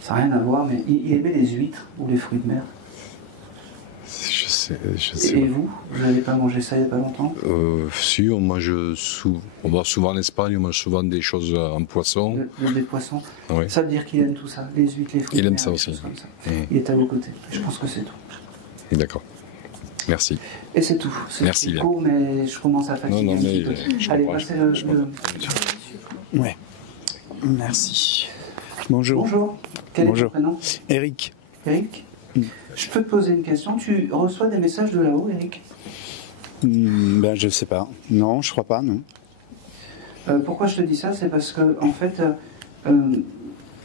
Ça n'a rien à voir, mais il aimait les huîtres ou les fruits de mer. Je sais. Et vous n'avez pas mangé ça il n'y a pas longtemps? Si, on va souvent en Espagne, on mange souvent des choses en poisson. Des poissons. Oui. Ça veut dire qu'il aime tout ça, les huîtres, les fruits de mer. Il aime ça aussi. Comme ça. Il est à vos côtés. Je pense que c'est tout. D'accord. Merci. Et c'est tout. Merci. C'est court, mais je commence à fatiguer. Non, mais allez, passez le... Ouais. Merci. Bonjour. Bonjour. Quel est ton prénom? Eric. Eric? Je peux te poser une question. Tu reçois des messages de là-haut, Eric? Ben, je sais pas. Non, je crois pas, non. Pourquoi je te dis ça? C'est parce que, en fait,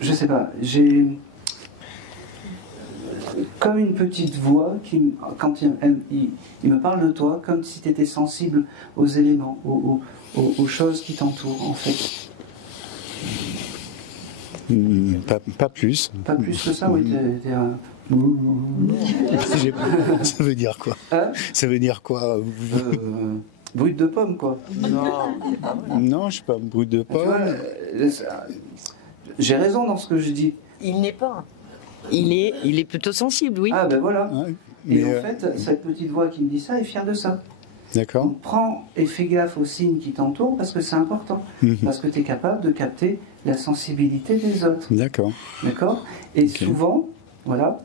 je sais pas, j'ai comme une petite voix qui, quand il me parle de toi, comme si tu étais sensible aux éléments, aux choses qui t'entourent, en fait. Pas plus. Pas plus que ça, oui. T'es un... Ça veut dire quoi? Ça veut dire quoi? Brut de pomme, quoi. Non, je suis pas brut de pomme. J'ai raison dans ce que je dis. Il n'est pas. Il est plutôt sensible, oui. Ah ben voilà. Ouais, et en fait, cette petite voix qui me dit ça est fière de ça. D'accord. Donc, prends et fais gaffe aux signes qui t'entourent parce que c'est important. Parce que tu es capable de capter la sensibilité des autres. D'accord. D'accord. Et souvent, voilà,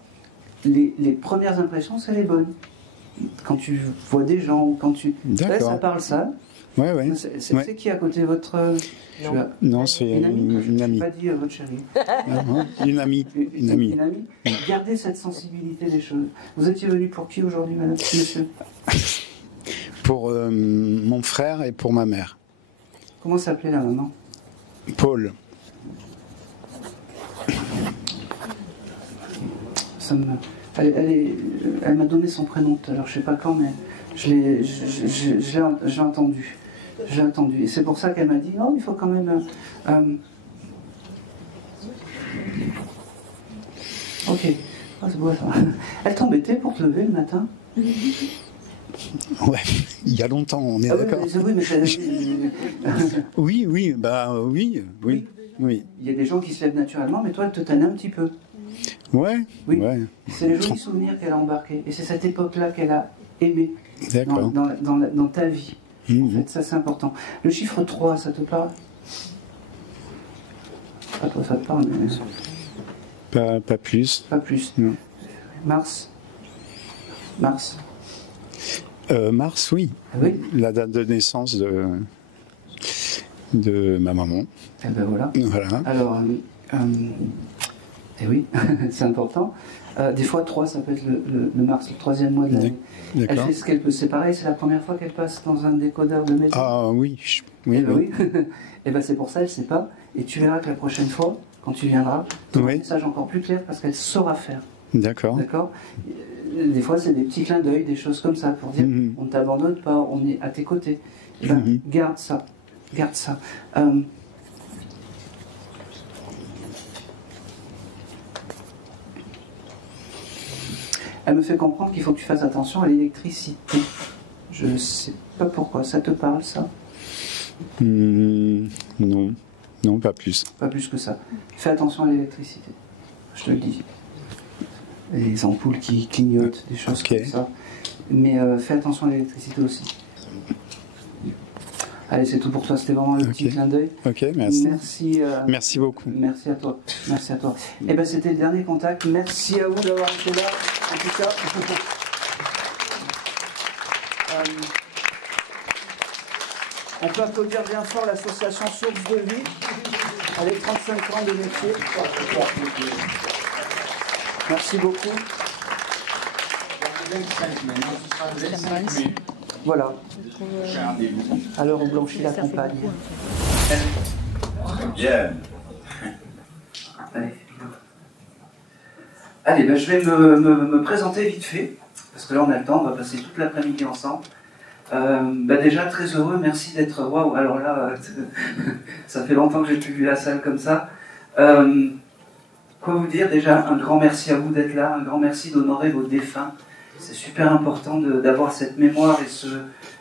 les premières impressions, c'est les bonnes. Quand tu vois des gens ou quand tu... D'accord. Ça parle ça. Ouais, ouais. C'est qui à côté de votre... Non, c'est une amie. Je n'ai pas dit votre chérie. Une amie. Une amie. Une amie. Gardez cette sensibilité des choses. Vous étiez venu pour qui aujourd'hui, madame, monsieur? Pour mon frère et pour ma mère. Comment s'appelait la maman? Paul. Elle m'a donné son prénom tout à l'heure, je ne sais pas quand, mais je l'ai entendu. Je l'ai entendu. Et c'est pour ça qu'elle m'a dit, non, il faut quand même... Ok. Ah, c'est beau ça. Elle t'embêtait pour te lever le matin? Ouais, il y a longtemps, on est d'accord. Oui, oui, bah oui. Il y a des gens qui se lèvent naturellement, mais toi, elle te tannait un petit peu. Ouais. Oui. Ouais. C'est les jolis souvenirs qu'elle a embarqués. Et c'est cette époque-là qu'elle a aimé dans ta vie. En fait, ça, c'est important. Le chiffre 3, ça te parle? Pas toi, ça te parle, mais... Pas plus. Pas plus. Non. Mars, oui. Ah oui. La date de naissance de ma maman. Eh ben voilà. Alors, eh oui, c'est important. Des fois, 3, ça peut être le mars, le 3e mois de l'année. Elle fait ce qu'elle peut. C'est pareil, c'est la première fois qu'elle passe dans un décodeur de maison. Ah oui. Oui. Et ben c'est pour ça, elle ne sait pas. Et tu verras que la prochaine fois, quand tu viendras, tu auras un message encore plus clair parce qu'elle saura faire. D'accord. Des fois, c'est des petits clins d'œil, des choses comme ça, pour dire on ne t'abandonne pas, on est à tes côtés. Garde ça. Elle me fait comprendre qu'il faut que tu fasses attention à l'électricité. Je ne sais pas pourquoi. Ça te parle, ça? Non, pas plus. Pas plus que ça. Fais attention à l'électricité. Je te le dis. Les ampoules qui clignotent, des choses comme ça. Mais fais attention à l'électricité aussi. Allez, c'est tout pour toi. C'était vraiment le petit clin d'œil. Ok, merci. Merci beaucoup. Merci à toi. Et ben, c'était le dernier contact. Merci à vous d'avoir été là. En tout cas, on peut applaudir bien fort l'association Source de Vie avec 35 ans de métier. Merci beaucoup. Voilà. Alors on blanchit la campagne. Bien. Allez, ben, je vais me présenter vite fait, parce que là on a le temps, on va passer toute l'après-midi ensemble. Ben déjà très heureux, merci d'être... Waouh, alors là, ça fait longtemps que j'ai plus vu la salle comme ça. Quoi vous dire, déjà un grand merci à vous d'être là, un grand merci d'honorer vos défunts. C'est super important d'avoir cette mémoire et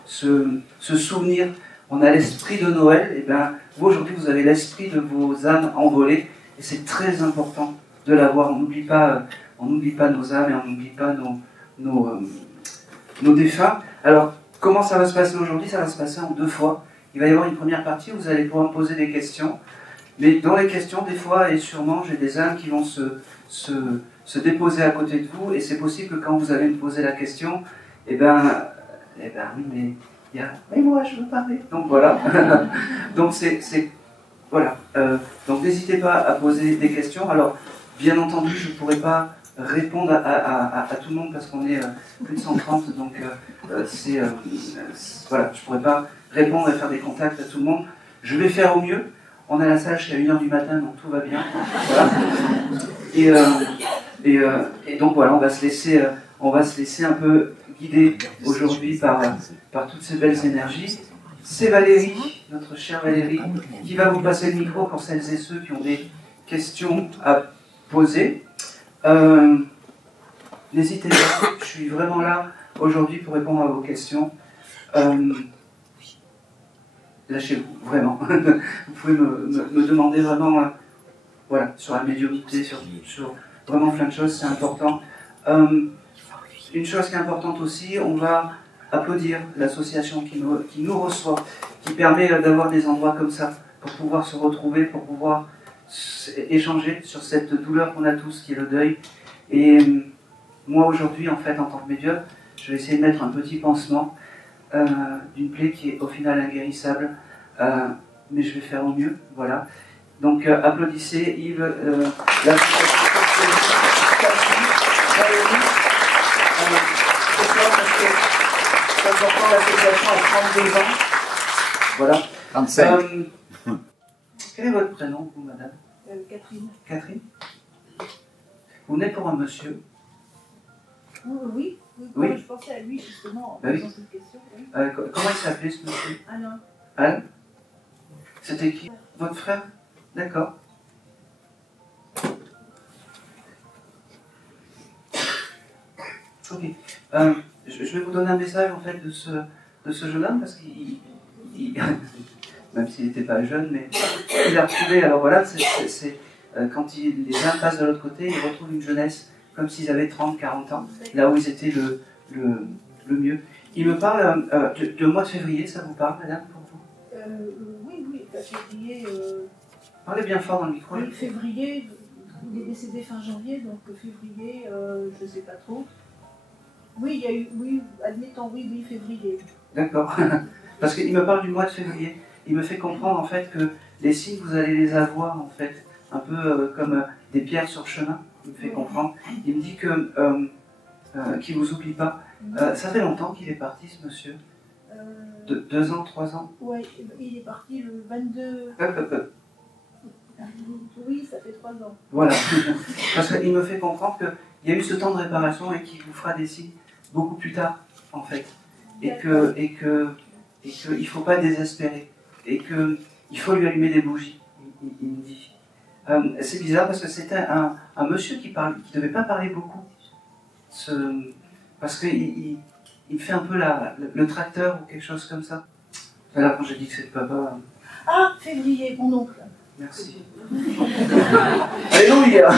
ce souvenir. On a l'esprit de Noël, et bien vous aujourd'hui vous avez l'esprit de vos âmes envolées, et c'est très important de l'avoir. On n'oublie pas nos âmes et on n'oublie pas nos défunts. Alors, comment ça va se passer aujourd'hui? Ça va se passer en 2 fois. Il va y avoir une première partie où vous allez pouvoir me poser des questions. Mais dans les questions, des fois et sûrement, j'ai des âmes qui vont se déposer à côté de vous. Et c'est possible que quand vous allez me poser la question, oui, mais il y a... Mais moi, je veux parler. Donc voilà. Donc voilà. Donc n'hésitez pas à poser des questions. Alors, bien entendu, je ne pourrai pas répondre à tout le monde parce qu'on est plus de 130, donc voilà, je ne pourrais pas répondre et faire des contacts à tout le monde. Je vais faire au mieux. On a la salle jusqu'à 1h du matin, donc tout va bien. Voilà. Et donc voilà, on va se laisser un peu guider aujourd'hui par toutes ces belles énergies. C'est Valérie, notre chère Valérie, qui va vous passer le micro pour celles et ceux qui ont des questions à poser. N'hésitez pas, je suis vraiment là aujourd'hui pour répondre à vos questions. Lâchez-vous, vraiment. Vous pouvez me demander vraiment, voilà, sur la médiumnité, sur vraiment plein de choses, c'est important. Une chose qui est importante aussi, on va applaudir l'association qui nous reçoit, qui permet d'avoir des endroits comme ça, pour pouvoir se retrouver, pour pouvoir échanger sur cette douleur qu'on a tous, qui est le deuil. Et moi aujourd'hui, en fait, en tant que médium, je vais essayer de mettre un petit pansement d'une plaie qui est au final inguérissable, mais je vais faire au mieux, voilà. Donc applaudissez Yves, c'est important, l'association a 32 ans, voilà. 35. Quel est votre prénom, vous, madame? Catherine. Catherine? Vous venez pour un monsieur? Oui. Oui. Je pensais à lui justement en oui. posant cette question. Oui. Comment il s'appelait ce monsieur? Alain. Alain? C'était qui? Votre frère? D'accord. Ok. Je vais vous donner un message en fait de ce jeune homme parce qu'il même s'il n'était pas jeune, mais il a retrouvé. Alors voilà, c'est quand les uns passent de l'autre côté, ils retrouvent une jeunesse comme s'ils avaient 30, 40 ans, là où ils étaient le mieux. Il me parle de mois de février, ça vous parle, madame, pour vous? Oui, février. Parlez bien fort dans le micro. Oui, février, il est décédé fin janvier, donc février, je ne sais pas trop. Oui, il y a eu, oui, admettons, oui, février. D'accord. Parce qu'il me parle du mois de février. Il me fait comprendre en fait que les signes, vous allez les avoir en fait, un peu comme des pierres sur le chemin. Il me fait comprendre. Il me dit que qu'il vous oublie pas. Ça fait longtemps qu'il est parti, ce monsieur. 2 ans, 3 ans. Oui, il est parti le 22. Oui, ça fait 3 ans. Voilà. Parce qu'il me fait comprendre qu'il y a eu ce temps de réparation et qu'il vous fera des signes beaucoup plus tard, en fait. Et qu'il ne faut pas désespérer. Et qu'il faut lui allumer des bougies, il me dit. C'est bizarre parce que c'était un monsieur qui ne devait pas parler beaucoup. Parce qu'il fait un peu le tracteur ou quelque chose comme ça. Alors quand j'ai dit que c'était papa... Ah, février, mon oncle. Merci. Alléluia.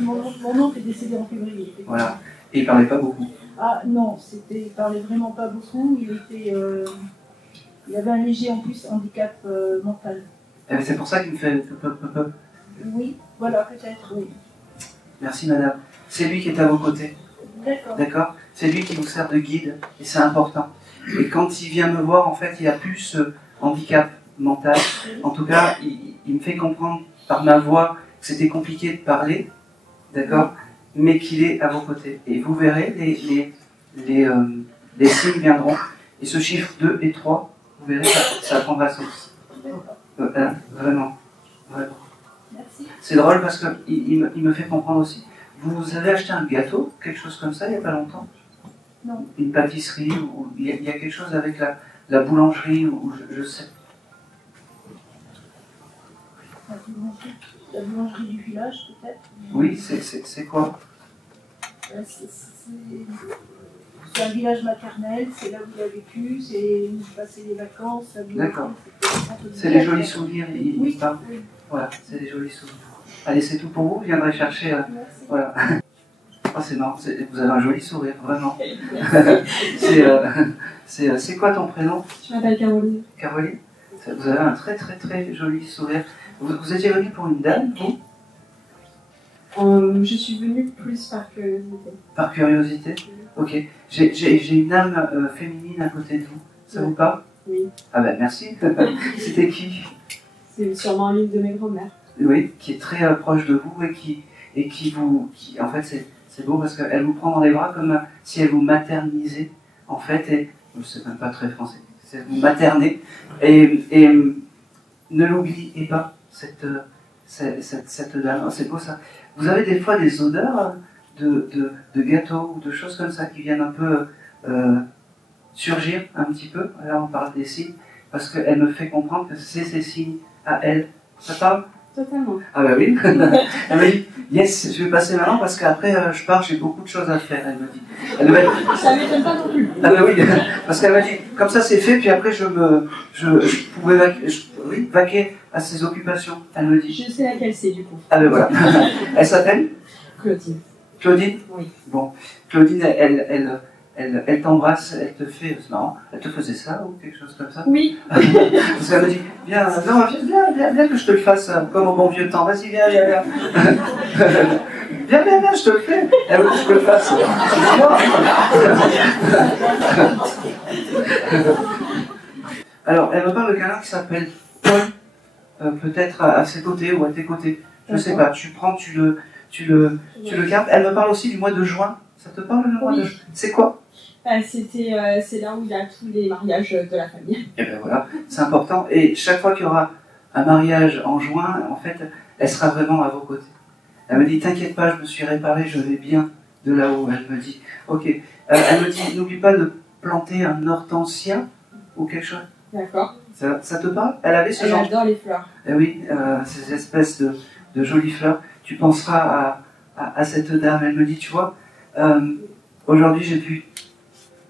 Mon oncle est décédé en février. Voilà. Et il parlait pas beaucoup. Ah non, il parlait vraiment pas beaucoup. Il avait un léger en plus handicap mental. C'est pour ça qu'il me fait... Oui, voilà, peut-être, oui. Merci madame. C'est lui qui est à vos côtés. D'accord. D'accord. C'est lui qui vous sert de guide et c'est important. Et quand il vient me voir, en fait, il a plus ce handicap mental. En tout cas, il me fait comprendre par ma voix que c'était compliqué de parler, d'accord, mais qu'il est à vos côtés. Et vous verrez, les signes viendront. Et ce chiffre 2 et 3, vous verrez, ça prendra sens. Vraiment. Merci. C'est drôle parce qu'il me fait comprendre aussi. Vous avez acheté un gâteau, quelque chose comme ça, il n'y a pas longtemps? Non. Une pâtisserie, ou il y a quelque chose avec la boulangerie, ou je sais. La boulangerie du village, peut-être? Oui, c'est quoi? C'est un village maternel, c'est là où il a vécu, c'est où il passait les vacances. D'accord. C'est des jolis souvenirs, il parle. Oui. Voilà, c'est des jolis souvenirs. Allez, c'est tout pour vous, je viendrai chercher. Voilà. Oh, c'est marrant, vous avez un joli sourire, vraiment. C'est quoi ton prénom? Je m'appelle Caroline. Caroline? Vous avez un très très très joli sourire. Vous étiez venue pour une dame, vous? Je suis venue plus par curiosité. Par curiosité? Ok. J'ai une âme féminine à côté de vous. Ça vous parle? Oui. Ah ben merci. C'était qui? C'est sûrement l'une de mes grand-mères. Oui, qui est très proche de vous et qui en fait c'est beau parce qu'elle vous prend dans les bras comme si elle vous maternisait en fait, et c'est même pas très français, c'est vous materner et ne l'oubliez pas cette dame, c'est beau ça. Vous avez des fois des odeurs de gâteaux ou de choses comme ça qui viennent un peu surgir un petit peu. Là on parle des signes parce qu'elle me fait comprendre que c'est ces signes à elle. Ça parle? Totalement. Ah bah oui. Elle m'a dit, yes, je vais passer maintenant parce qu'après je pars, j'ai beaucoup de choses à faire, elle me dit. Ça m'étonne pas non plus. Ah bah oui, parce qu'elle m'a dit, comme ça c'est fait, puis après je pouvais vaquer à ses occupations, elle me dit. Je sais laquelle c'est du coup. Ah ben voilà. Elle s'appelle? Claudine. Claudine? Oui. Bon, Claudine, elle t'embrasse, elle te fait, c'est marrant, elle te faisait ça ou quelque chose comme ça? Oui. Parce qu'elle me dit, viens que je te le fasse, comme au bon vieux temps, vas-y, viens. viens, je te le fais. Elle veut que je te le fasse. Alors, elle me parle de quelqu'un qui s'appelle Paul, peut-être à ses côtés ou à tes côtés, je sais pas, tu prends, tu le gardes. Elle me parle aussi du mois de juin, ça te parle le mois de juin? C'est quoi? C'est là où il y a tous les mariages de la famille. Et ben voilà, c'est important. Et chaque fois qu'il y aura un mariage en juin, en fait, elle sera vraiment à vos côtés. Elle me dit, t'inquiète pas, je me suis réparée, je vais bien de là-haut. Elle me dit, ok. Elle me dit, n'oublie pas de planter un hortensia ou quelque chose. D'accord. Ça te parle? Elle avait ce genre. Elle adore les fleurs. Eh oui, ces espèces de jolies fleurs. Tu penseras à cette dame. Elle me dit, tu vois, aujourd'hui j'ai pu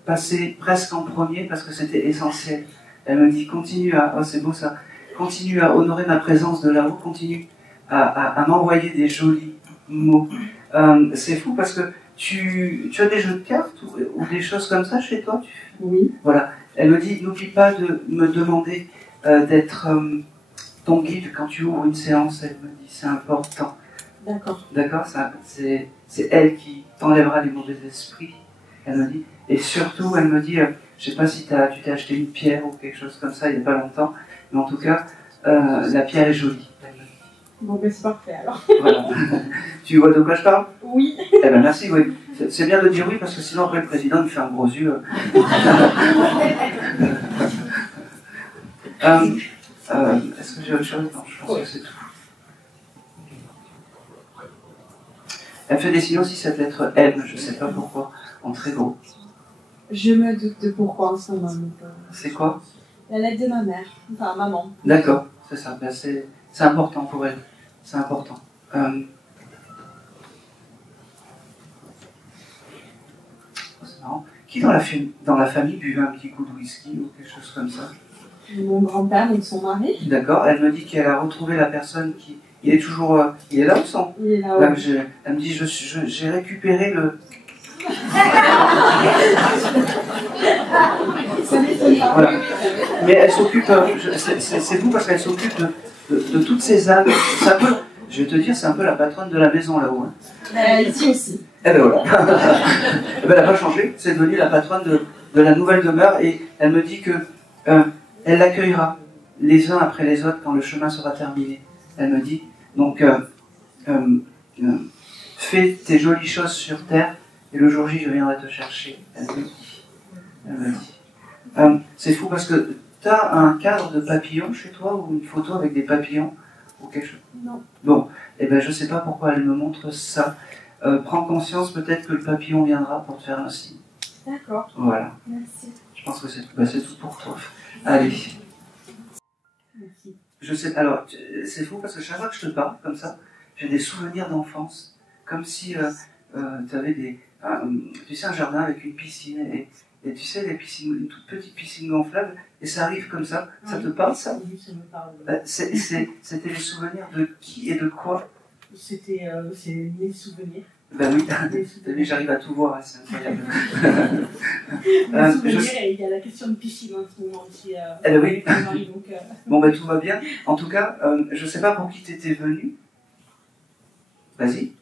passer presque en premier parce que c'était essentiel. Elle me dit, continue à, oh c'est beau ça, continue à honorer ma présence de là-haut, continue à m'envoyer des jolis mots. C'est fou parce que tu as des jeux de cartes ou des choses comme ça chez toi? Oui. Voilà. Elle me dit, n'oublie pas de me demander d'être ton guide quand tu ouvres une séance. Elle me dit, c'est important. D'accord. D'accord, c'est elle qui t'enlèvera les mauvais esprits. Elle me dit. Et surtout, elle me dit, je sais pas si tu t'es acheté une pierre ou quelque chose comme ça il n'y a pas longtemps, mais en tout cas, la pierre est jolie. Bon, ben c'est parfait alors. Voilà. Tu vois de quoi je parle? Oui. Eh ben merci, oui. C'est bien de dire oui parce que sinon après le président me fait un gros yeux. Est-ce que j'ai autre chose? Non, je pense que c'est tout. Elle fait des signaux aussi cette lettre M, je sais pas pourquoi, en très gros. Je me doute de pourquoi en ce moment. C'est quoi? La lettre de ma mère, enfin maman. D'accord, c'est ça. Ben, c'est important pour elle. C'est important. C'est marrant. Qui dans la famille buvait un petit coup de whisky ou quelque chose comme ça? Mon grand-père, donc son mari. D'accord. Elle me dit qu'elle a retrouvé la personne qui... Il est toujours... il est là ou sans? Il est là, oui. Elle me dit, j'ai récupéré le... Voilà. Mais elle s'occupe, c'est fou parce qu'elle s'occupe de toutes ces âmes. C'est un peu, je vais te dire, c'est un peu la patronne de la maison là-haut. Hein. Ici aussi. Eh ben voilà. Elle n'a pas changé, c'est devenue la patronne de la nouvelle demeure et elle me dit que elle l'accueillera les uns après les autres quand le chemin sera terminé. Elle me dit, donc fais tes jolies choses sur terre. Et le jour J, je viendrai te chercher. Elle me dit. C'est fou parce que tu as un cadre de papillons chez toi ou une photo avec des papillons ou quelque chose? Non. Bon, eh ben je sais pas pourquoi elle me montre ça. Prends conscience peut-être que le papillon viendra pour te faire un signe. D'accord. Voilà. Merci. Je pense que c'est tout pour toi. Allez. Merci. Je sais. Alors, c'est fou parce que chaque fois que je te parle comme ça, j'ai des souvenirs d'enfance, comme si tu avais tu sais, un jardin avec une piscine et tu sais les piscines, une toute petite piscine gonflable et ça arrive comme ça. Ça te parle ça? Oui, ça me parle. C'était les souvenirs de qui et de quoi? C'est mes souvenirs. Ben oui, j'arrive à tout voir, c'est incroyable. Mes souvenirs, et il y a la question de piscine en ce moment aussi. Eh ben oui. Donc, Bon ben tout va bien. En tout cas, je sais pas pour qui t'étais venu. Vas-y.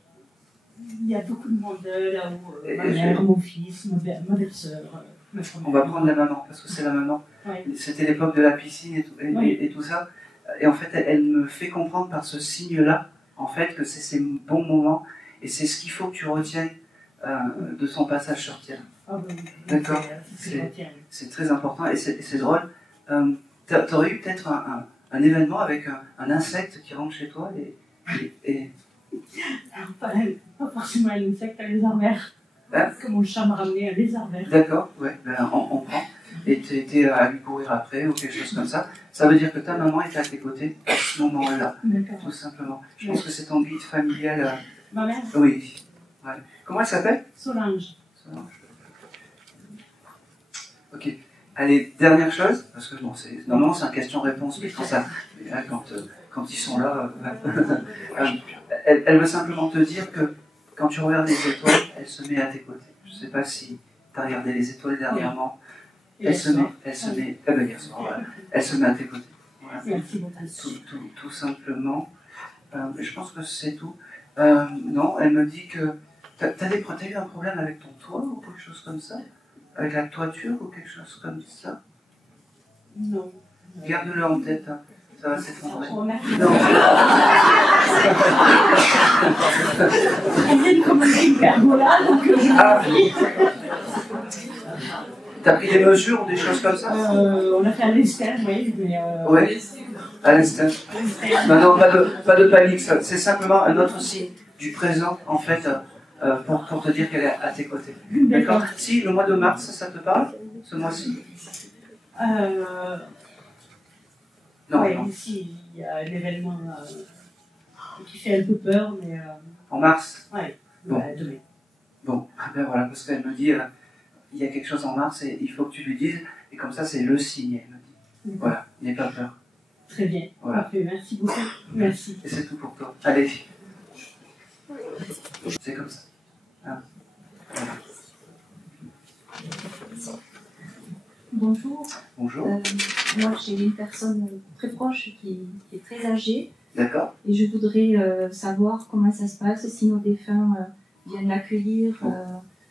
il y a beaucoup de monde là-haut. Ma mère, mon fils, ma belle-sœur. On va prendre la maman, parce que c'est la maman. Ouais. C'était l'époque de la piscine et tout ça. Et en fait, elle me fait comprendre par ce signe-là, en fait, que c'est ces bons moments. Et c'est ce qu'il faut que tu retiennes de son passage sur Terre. Ah oui, d'accord. C'est très important et c'est drôle. Tu aurais eu peut-être un événement avec un insecte qui rentre chez toi et... Alors, pas forcément un insecte, un lézard vert. Parce que mon chat m'a ramené un lézard vert. D'accord, ouais, ben, on prend. Et tu étais à lui courir après ou quelque chose comme ça. Ça veut dire que ta maman était à tes côtés à ce moment-là. Tout simplement. Je pense que c'est ton guide familial. Ma mère? Oui. Ouais. Comment elle s'appelle? Solange. Ok. Allez, dernière chose, parce que bon, normalement c'est un question-réponse, mais quand ils sont là, elle veut simplement te dire que quand tu regardes les étoiles, elle se met à tes côtés. Je ne sais pas si tu as regardé les étoiles dernièrement. Elle se met à tes côtés. Voilà. Tout simplement. Je pense que c'est tout. Non, elle me dit que t'as eu un problème avec ton toit ou quelque chose comme ça? Avec la toiture ou quelque chose comme ça? Non. Garde-le en tête, hein. Ça va s'effondrer. Non. On vient de commander une pergola, donc T'as pris des mesures ou des choses comme ça? On a fait un escale, oui, mais... Ouais, à l'instant. Non, pas de panique, c'est simplement un autre signe du présent, en fait, pour te dire qu'elle est à tes côtés. D'accord. Si, le mois de mars, ça te parle? Ce mois-ci? Non. Oui, ici, il y a un événement qui fait un peu peur, mais... En mars? Oui, bon. Demain. Bon, ben voilà, parce qu'elle me dit, il y a quelque chose en mars et il faut que tu lui dises, et comme ça, c'est le signe, elle me dit. Voilà, n'aie pas peur. Très bien, voilà. Parfait, merci beaucoup. Merci. Et c'est tout pour toi. Allez. C'est comme ça. Ah. Voilà. Bonjour. Bonjour. Moi, j'ai une personne très proche qui est très âgée. D'accord. Et je voudrais savoir comment ça se passe, si nos défunts viennent l'accueillir.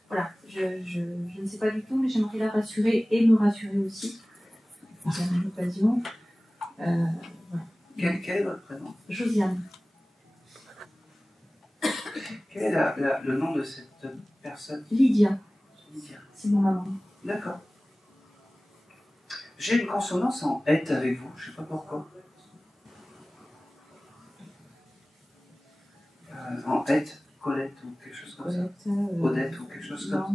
Voilà, je ne sais pas du tout, mais j'aimerais la rassurer et me rassurer aussi. Par la même occasion. Voilà. Quel est votre prénom? Josiane. Quel est le nom de cette personne? Lydia. Lydia. C'est mon maman. D'accord. J'ai une consonance en « et » avec vous, je ne sais pas pourquoi. En « et », Colette ou quelque chose comme ça. Odette ou quelque chose comme ça.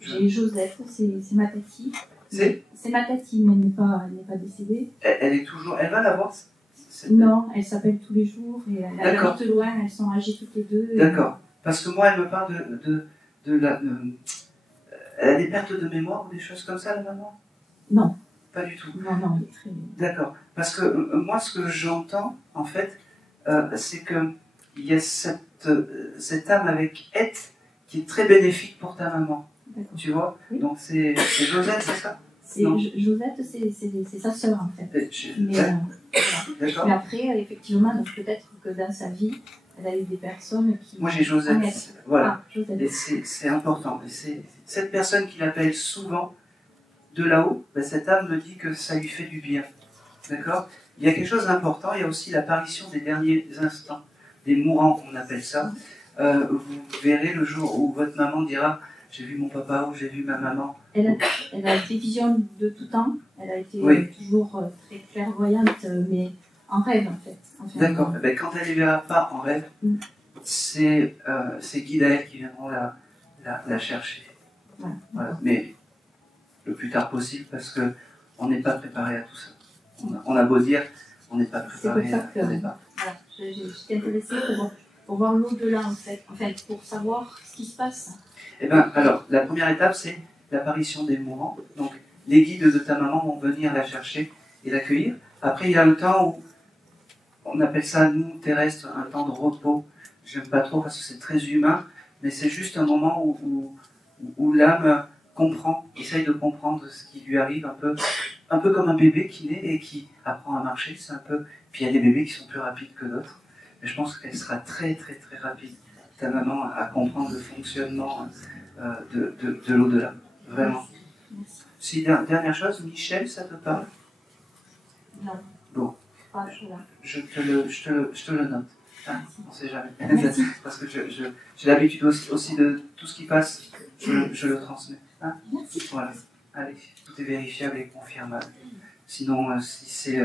J'ai Josette, c'est ma tati. C'est ma tati, mais elle n'est pas décédée. Elle va la voir? Non, elle s'appelle tous les jours et elle habite loin, elles sont âgées toutes les deux. D'accord. Parce que moi, elle me parle de la... Elle a des pertes de mémoire ou des choses comme ça, la maman? Non. Pas du tout. Non, elle est très... D'accord. Parce que moi, ce que j'entends, en fait, c'est qu'il y a cette âme avec « et » qui est très bénéfique pour ta maman. Tu vois? Oui. Donc c'est Josette, c'est ça? Josette, c'est sa sœur, en fait. Mais après, effectivement, donc peut-être que dans sa vie, elle a eu des personnes qui... Moi, j'ai Josette. Voilà. Josette. Et c'est important. Et c'est cette personne qui l'appelle souvent de là-haut, cette âme me dit que ça lui fait du bien. D'accord? Il y a quelque chose d'important. Il y a aussi l'apparition des derniers instants, des mourants, on appelle ça. Vous verrez le jour où votre maman dira... J'ai vu mon papa ou j'ai vu ma maman. Elle a été vision de tout temps. Elle a été toujours très clairvoyante, mais en rêve, en fait. D'accord. Ben, quand elle ne les verra pas en rêve, c'est guides à elle qui viendront la chercher. Voilà. Voilà. Mais le plus tard possible, parce qu'on n'est pas préparé à tout ça. On a beau dire, on n'est pas préparé au départ. Voilà, j'étais intéressée pour voir l'au-delà, en fait, pour savoir ce qui se passe. Eh bien, alors, la première étape, c'est l'apparition des mourants. Donc, les guides de ta maman vont venir la chercher et l'accueillir. Après, il y a le temps où, on appelle ça, nous, terrestres, un temps de repos. J'aime pas trop parce que c'est très humain, mais c'est juste un moment où l'âme comprend, essaye de comprendre ce qui lui arrive, un peu comme un bébé qui naît et qui apprend à marcher. C'est un peu... Puis il y a des bébés qui sont plus rapides que d'autres. Mais je pense qu'elle sera très, très, très rapide, ta maman, à comprendre le fonctionnement de l'au-delà. Vraiment. Merci. Si, dernière chose, Michel, ça te parle? Non. Bon. Pas là. Je te le note. Hein, on ne sait jamais. Parce que j'ai l'habitude aussi de tout ce qui passe, je le transmets. Hein? Merci. Voilà. Allez, tout est vérifiable et confirmable. Sinon, si c'est,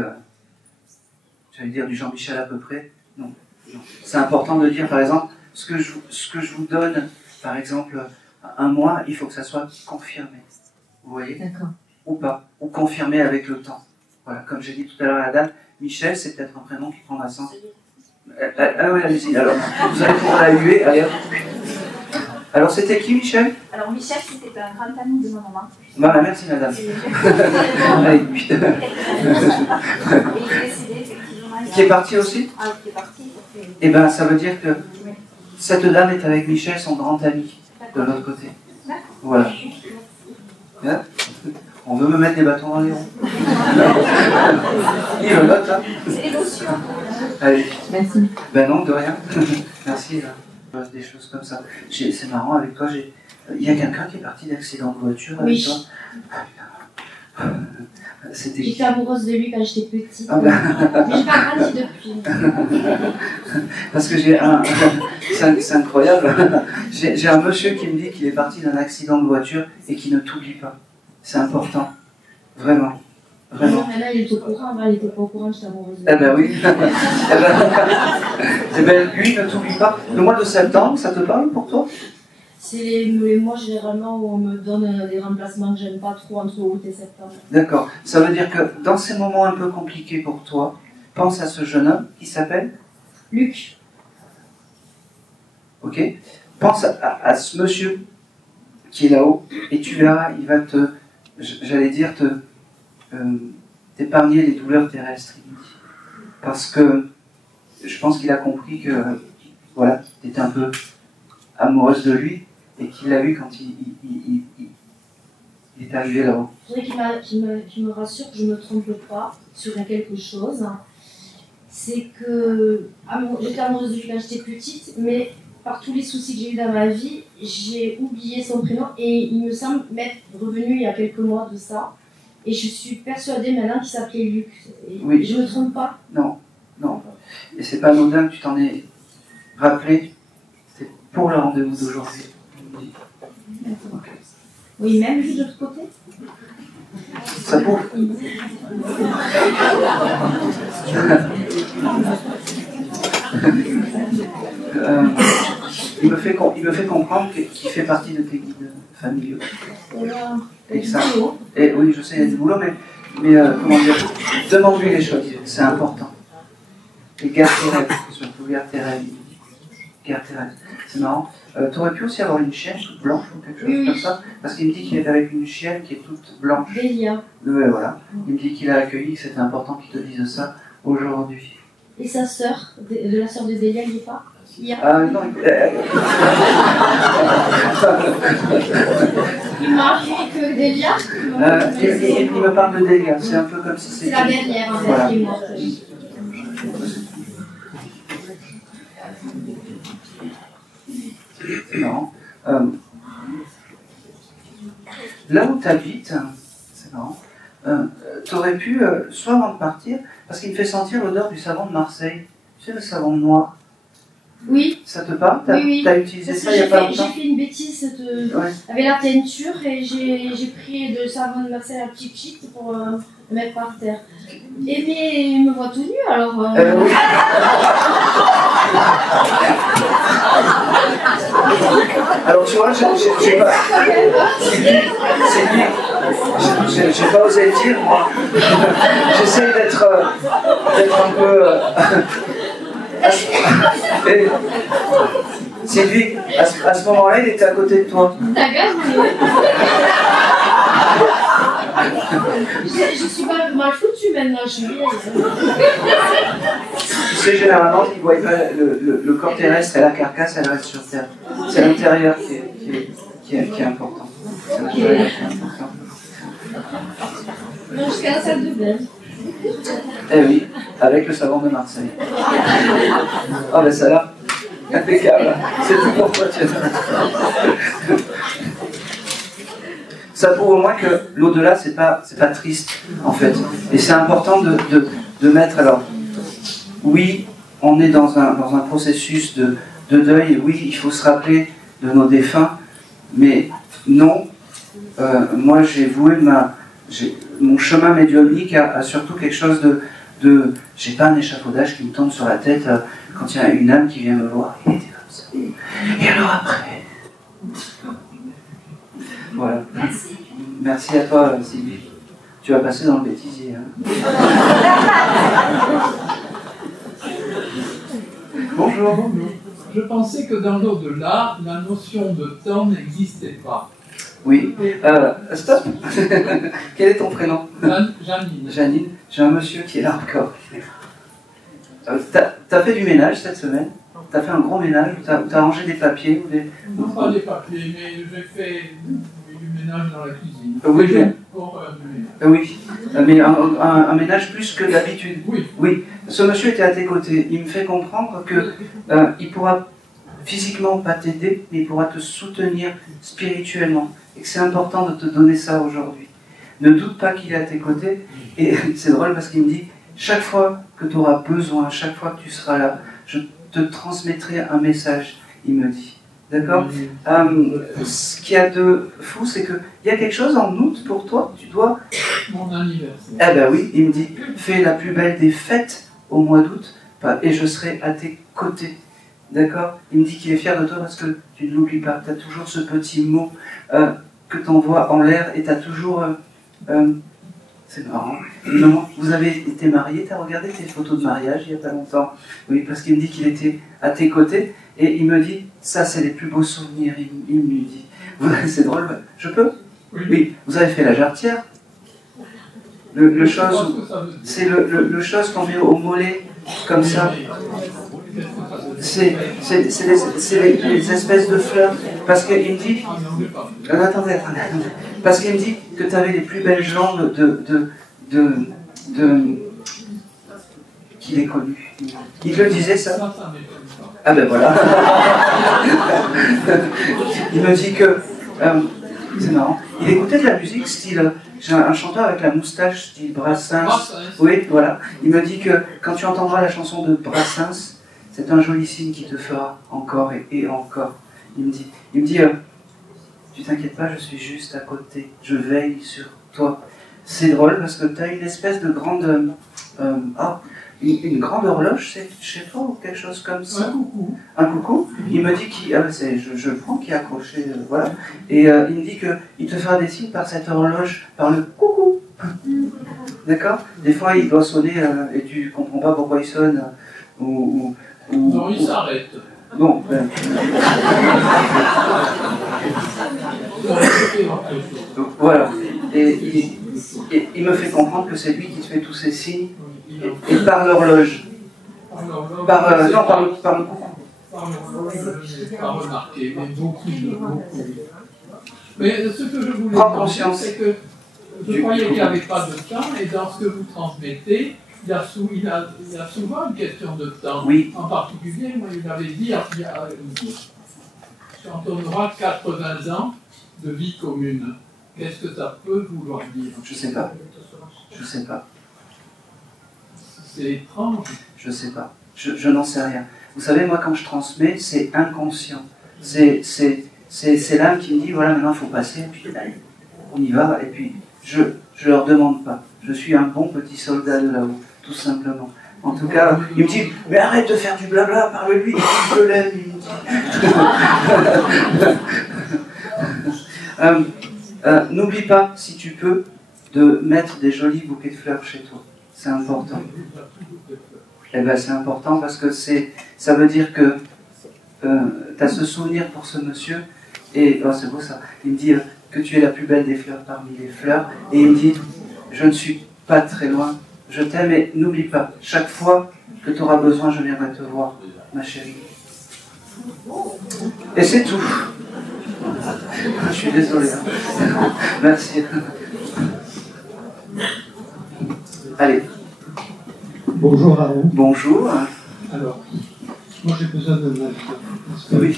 j'allais dire du Jean-Michel à peu près, non. C'est important de dire, par exemple, ce que je vous donne, par exemple, un mois, il faut que ça soit confirmé. Vous voyez? D'accord. Ou pas. Ou confirmé avec le temps. Voilà, comme j'ai dit tout à l'heure à la dame, Michel, c'est peut-être un prénom qui prendra sens. Ah oui, allez-y, alors, vous allez pouvoir la huer. Allez, hop. Alors, c'était qui, Michel? Alors, Michel, c'était un grand ami de ma maman. Voilà, merci, madame. Et il est décédé, effectivement. Qui est parti aussi? Ah, qui est parti. Eh bien, ça veut dire que cette dame est avec Michel, son grand ami, de l'autre côté. Voilà. Hein? On veut me mettre des bâtons dans les roues. Il me note, hein? C'est l'émotion. Allez. Merci. Ben non, de rien. Merci. Des choses comme ça. C'est marrant, avec toi, il y a quelqu'un qui est parti d'accident de voiture avec toi? J'étais amoureuse de lui quand j'étais petite. Ah ben... Mais j'ai pas grandi depuis. Parce que c'est incroyable. J'ai un monsieur qui me dit qu'il est parti d'un accident de voiture et qui ne t'oublie pas. C'est important. Vraiment. Vraiment. Non, mais là, il était au courant. Il était pas au courant que j'étais amoureuse de lui. Eh ben oui. Eh ben, lui ne t'oublie pas. Le mois de septembre, ça te parle pour toi? C'est les mois généralement où on me donne des remplacements que j'aime pas trop entre août et septembre. D'accord. Ça veut dire que dans ces moments un peu compliqués pour toi, pense à ce jeune homme qui s'appelle Luc. Ok. Pense à ce monsieur qui est là-haut et tu verras, il va j'allais dire, t'épargner les douleurs terrestres. Parce que je pense qu'il a compris que voilà, tu étais un peu amoureuse de lui et qu'il l'a vu quand il est arrivé là-haut. Je voudrais qu'il me rassure que je ne me trompe pas sur quelque chose. C'est que j'étais amoureuse de lui quand j'étais petite, mais par tous les soucis que j'ai eu dans ma vie, j'ai oublié son prénom et il me semble m'être revenu il y a quelques mois de ça. Et je suis persuadée maintenant qu'il s'appelait Luc. Oui. Je ne me trompe pas? Non, non. Et c'est pas anodin que tu t'en aies rappelé. C'est pour le rendez-vous d'aujourd'hui. Okay. Oui, même vu de l'autre côté? Ça pour. Il me fait comprendre qu'il fait partie de tes guides familiaux. Et oui, je sais, il y a du boulot, mais comment dire, demande-lui les choses, c'est important. Et garde tes rêves, surtout garde tes rêves. Garde tes rêves. C'est marrant. Tu aurais pu aussi avoir une chienne toute blanche ou quelque chose comme ça, parce qu'il me dit qu'il est avec une chienne qui est toute blanche. Delia. Ouais, voilà. Il me dit qu'il a accueilli, que c'était important qu'il te dise ça aujourd'hui. Et sa sœur, de la sœur de Delia, il n'y est pas? Non, il m'a dit que Delia. Il me parle de Delia, c'est un peu comme si c'était... C'est la dernière, en fait, voilà. qui est morte. C'est marrant. Là où tu habites, c'est marrant, tu aurais pu, soit avant de partir, parce qu'il me fait sentir l'odeur du savon de Marseille, tu sais, le savon noir. Oui. Ça te parle? Oui. T'as utilisé parce ça il n'y a pas longtemps? J'ai fait une bêtise avec la teinture et j'ai pris de savon de Marseille un petit cheat pour le mettre par terre. Et mais il me voit tout nu alors. Oui. Alors tu vois, j'ai pas osé le dire, moi. J'essaie d'être un peu. Sylvie, à ce moment-là, il était à côté de toi. D'accord. Je suis pas mal foutue maintenant, je suis vieille. Tu sais, généralement, ils voient pas le corps terrestre et la carcasse, elle reste sur Terre. C'est l'intérieur qui est important. C'est l'intérieur qui est important. Non, jusqu'à la salle de bain. Eh oui, avec le savon de Marseille. Ah ben ça là, impeccable. C'est tout pour toi, tiens. Ça prouve au moins que l'au-delà, c'est pas triste, en fait. Et c'est important de mettre, alors, oui, on est dans un processus de deuil, oui, il faut se rappeler de nos défunts, mais non, moi j'ai voué mon chemin médiumnique a surtout quelque chose de j'ai pas un échafaudage qui me tombe sur la tête quand il y a une âme qui vient me voir. Il était comme ça. Et alors après. Voilà. Merci à toi, Sylvie. Tu vas passer dans le bêtisier. Hein. Bonjour. Je pensais que dans l'au-delà, la notion de temps n'existait pas. Oui. Stop. Quel est ton prénom? Janine. Janine. J'ai un monsieur qui est là encore. T'as fait du ménage cette semaine? T'as fait un gros ménage? T'as rangé des papiers ou des... Non, pas des papiers, mais j'ai fait du ménage dans la cuisine. Oui, mais un ménage plus que d'habitude. Oui. Ce monsieur était à tes côtés. Il me fait comprendre que il pourra physiquement pas t'aider, mais il pourra te soutenir spirituellement. Et que c'est important de te donner ça aujourd'hui. Ne doute pas qu'il est à tes côtés. Et c'est drôle parce qu'il me dit, chaque fois que tu auras besoin, chaque fois que tu seras là, je te transmettrai un message, il me dit. D'accord? Ce qu'il y a de fou, c'est qu'il y a quelque chose en août pour toi, tu dois... Mon anniversaire. Eh ben oui, il me dit, fais la plus belle des fêtes au mois d'août, et je serai à tes côtés. D'accord? Il me dit qu'il est fier de toi parce que tu ne l'oublies pas. Tu as toujours ce petit mot que tu envoies en l'air et tu as toujours... c'est marrant. Maman, vous avez été mariés, tu as regardé tes photos de mariage il n'y a pas longtemps? Oui, parce qu'il me dit qu'il était à tes côtés et il me dit, ça c'est les plus beaux souvenirs. Il me dit, c'est drôle, je peux? Oui. Vous avez fait la jarretière? C'est le chose qu'on met au mollet, comme ça. C'est les espèces de fleurs. Parce qu'il me dit... Attendez. Parce qu'il me dit que tu avais les plus belles jambes qu'il ait connues. Il le disait ça? Ah ben voilà. Il me dit que... c'est marrant. Il écoutait de la musique style... J'ai un chanteur avec la moustache style Brassens. Oui, voilà. Il me dit que quand tu entendras la chanson de Brassens, c'est un joli signe qui te fera encore et encore. Il me dit, tu t'inquiètes pas, je suis juste à côté. Je veille sur toi. C'est drôle parce que tu as une espèce de grande... une grande horloge, c'est chez toi ou quelque chose comme ça? Un coucou. Il me dit je le prends, qui est accroché, voilà. Et il me dit qu'il te fera des signes par cette horloge, par le coucou. D'accord? Des fois, il doit sonner et tu comprends pas pourquoi il sonne. Non, il s'arrête. Bon, voilà. Et il me fait comprendre que c'est lui qui te fait tous ces signes. Et par l'horloge. Par le coucou. Par l'horloge, je n'ai pas remarqué, mais beaucoup. Mais ce que je voulais dire, c'est que je croyais qu'il n'y avait pas de temps, et dans ce que vous transmettez, il y a souvent une question de temps. Oui. En particulier, moi, il m'avait dit, quand on aura 80 ans de vie commune, qu'est-ce que ça peut vouloir dire? Je sais pas. Je sais pas. C'est étrange. Je sais pas. Je n'en sais rien. Vous savez, moi, quand je transmets, c'est inconscient. C'est l'âme qui me dit, voilà, maintenant, il faut passer, et puis allez, on y va, et puis je leur demande pas. Je suis un bon petit soldat de là-haut, tout simplement. En tout cas, il me dit, mais arrête de faire du blabla, parle-lui, je l'aime, il me dit. N'oublie pas, si tu peux, de mettre des jolis bouquets de fleurs chez toi. C'est important. Eh ben, c'est important parce que ça veut dire que tu as ce souvenir pour ce monsieur, et oh, c'est beau ça. Il me dit que tu es la plus belle des fleurs parmi les fleurs, et il me dit, je ne suis pas très loin, je t'aime, et n'oublie pas, chaque fois que tu auras besoin, je viendrai te voir, ma chérie. Et c'est tout. Je suis désolé. Hein. Merci. Allez. Bonjour Aaron. Bonjour. Alors, moi j'ai besoin d'un avis. Oui.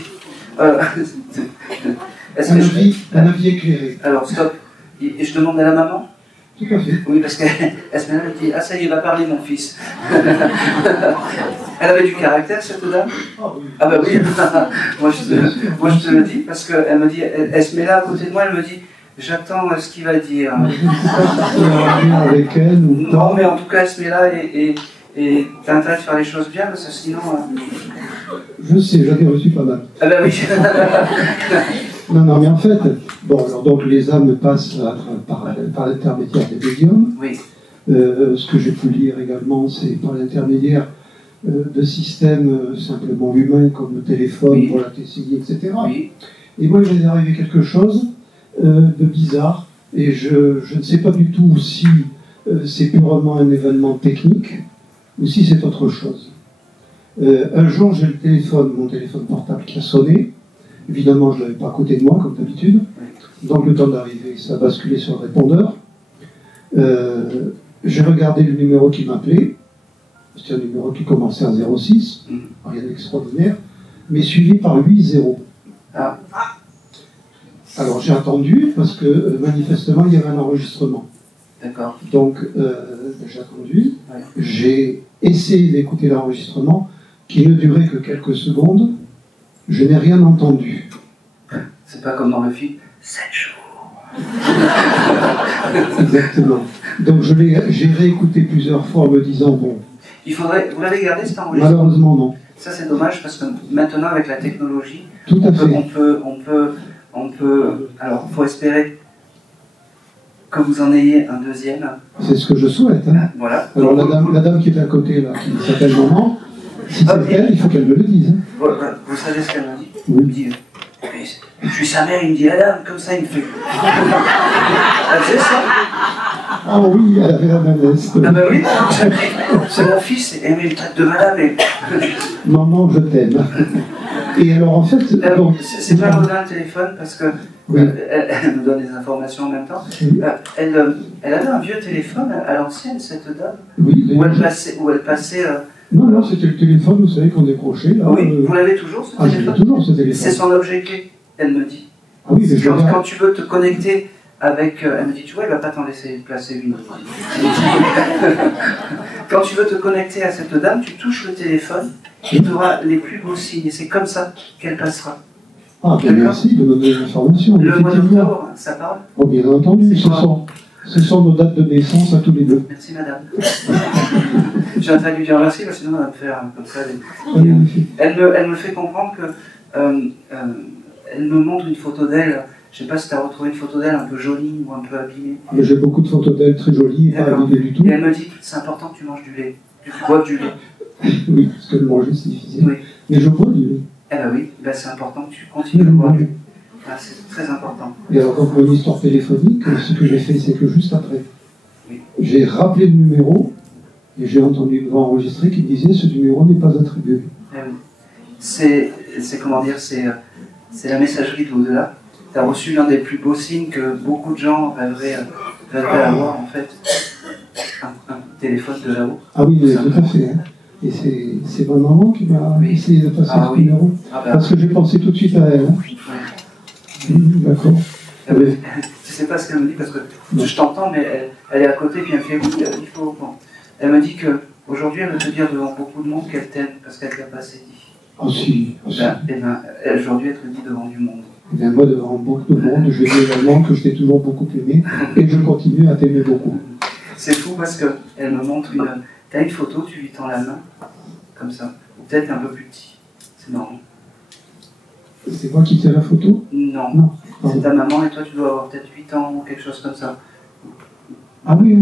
Un avis éclairé. Alors, stop. Et je demande à la maman? Tout à fait. Oui, parce qu'elle se met là, elle dit, ah ça y est, il va parler mon fils. Elle avait du caractère, cette dame? Ah bah oui. moi je te le dis, parce qu'elle me dit, elle se met là à côté de moi, elle me dit, j'attends ce qu'il va dire. Avec elle, ou non, mais en tout cas, elle se met là et t'as intérêt de faire les choses bien, parce que sinon... Je sais, j'en ai reçu pas mal. Ah bah oui. Non, mais en fait, bon, alors donc les âmes passent par l'intermédiaire des médiums. Oui. Ce que j'ai pu lire également, c'est par l'intermédiaire de systèmes simplement humains, comme le téléphone, oui. Pour la TCI, etc. Oui. Et moi, il m'est arrivé quelque chose de bizarre, et je ne sais pas du tout si c'est purement un événement technique, ou si c'est autre chose. Un jour, j'ai mon téléphone portable qui a sonné. Évidemment, je ne l'avais pas à côté de moi, comme d'habitude. Donc, le temps d'arriver, ça a basculé sur le répondeur. J'ai regardé le numéro qui m'appelait. C'était un numéro qui commençait à 06, rien d'extraordinaire, mais suivi par 8-0. Ah. Alors, j'ai attendu, parce que manifestement, il y avait un enregistrement. D'accord. Donc, j'ai attendu. Ouais. J'ai essayé d'écouter l'enregistrement, qui ne durait que quelques secondes. Je n'ai rien entendu. C'est pas comme dans le film 7 jours. Exactement. Donc j'ai réécouté plusieurs fois en me disant bon. Vous l'avez gardé cet enregistrement? Malheureusement non. Ça c'est dommage parce que maintenant avec la technologie, tout à fait. On peut. Alors il faut espérer que vous en ayez un deuxième. C'est ce que je souhaite. Hein. Voilà. Alors la dame qui est à côté là, qui s'appelle Maman. Si c'est elle, il faut qu'elle me le dise. Hein. Vous savez ce qu'elle m'a dit? Oui. Elle me dit, je suis sa mère, il me dit, Adam, comme ça, il me fait. Elle faisait ça? Ah oui, elle avait la manesse. Ah ben oui, c'est mon fils, et il me traite de madame. Et... Maman, je t'aime. Et alors en fait... c'est pas anodin le téléphone, parce que oui. Elle me donne des informations en même temps. Oui. Elle avait un vieux téléphone à l'ancienne, cette dame, oui, où elle passait non, c'était le téléphone, vous savez, qu'on décrochait. Là, oui, vous l'avez toujours, ce téléphone? J'ai toujours ce téléphone. C'est son objet clé, elle me dit. Ah oui, mais quand tu veux te connecter avec... elle me dit, tu vois, il ne va pas t'en laisser placer une. Quand tu veux te connecter à cette dame, tu touches le téléphone, et tu auras les plus beaux signes, et c'est comme ça qu'elle passera. Ah, bien merci de me donner l'information. Le mois d'octobre, ça parle? Oh, bien entendu, ce sont nos dates de naissance à tous les deux. Merci madame. J'ai en train de lui dire merci, parce que sinon on va me faire comme ça. Elle me fait comprendre que elle me montre une photo d'elle. Je ne sais pas si tu as retrouvé une photo d'elle un peu jolie ou un peu abîmée. J'ai beaucoup de photos d'elle très jolies et pas abîmées du tout. Et elle me dit c'est important que tu manges du lait, que tu boives du lait. Oui, parce que le manger c'est difficile. Oui. Mais je bois du lait. Eh bien oui, c'est important que tu continues de boire du lait. C'est très important. Et alors, donc, mon histoire téléphonique, ce que j'ai fait, c'est que juste après, j'ai rappelé le numéro et j'ai entendu une voix enregistrée qui disait ce numéro n'est pas attribué. Eh oui. C'est comment dire, c'est la messagerie de l'au-delà. Tu as reçu l'un des plus beaux signes que beaucoup de gens rêveraient avoir, en fait. Un téléphone de là-haut. Ah oui, mais tout à fait. Hein. Et c'est ma maman qui m'a essayé de passer ce numéro. Parce que j'ai pensé tout de suite à elle. Hein. D'accord. Je ne sais pas ce qu'elle me dit parce que je t'entends, mais elle est à côté, puis elle me fait oui, il faut. Bon. Elle me dit qu'aujourd'hui, elle veut te dire devant beaucoup de monde qu'elle t'aime parce qu'elle ne t'a pas assez dit. Ah si. Aujourd'hui, elle te le dit devant du monde. Eh bien, moi, devant beaucoup de monde, je dis également que je t'ai toujours beaucoup aimé et je continue à t'aimer beaucoup. C'est fou parce qu'elle me montre une... T'as une photo, tu lui tends la main, comme ça. Ou peut-être un peu plus petit. C'est normal. C'est moi qui tiens la photo? Non. C'est ta maman et toi, tu dois avoir peut-être 8 ans ou quelque chose comme ça. Ah oui,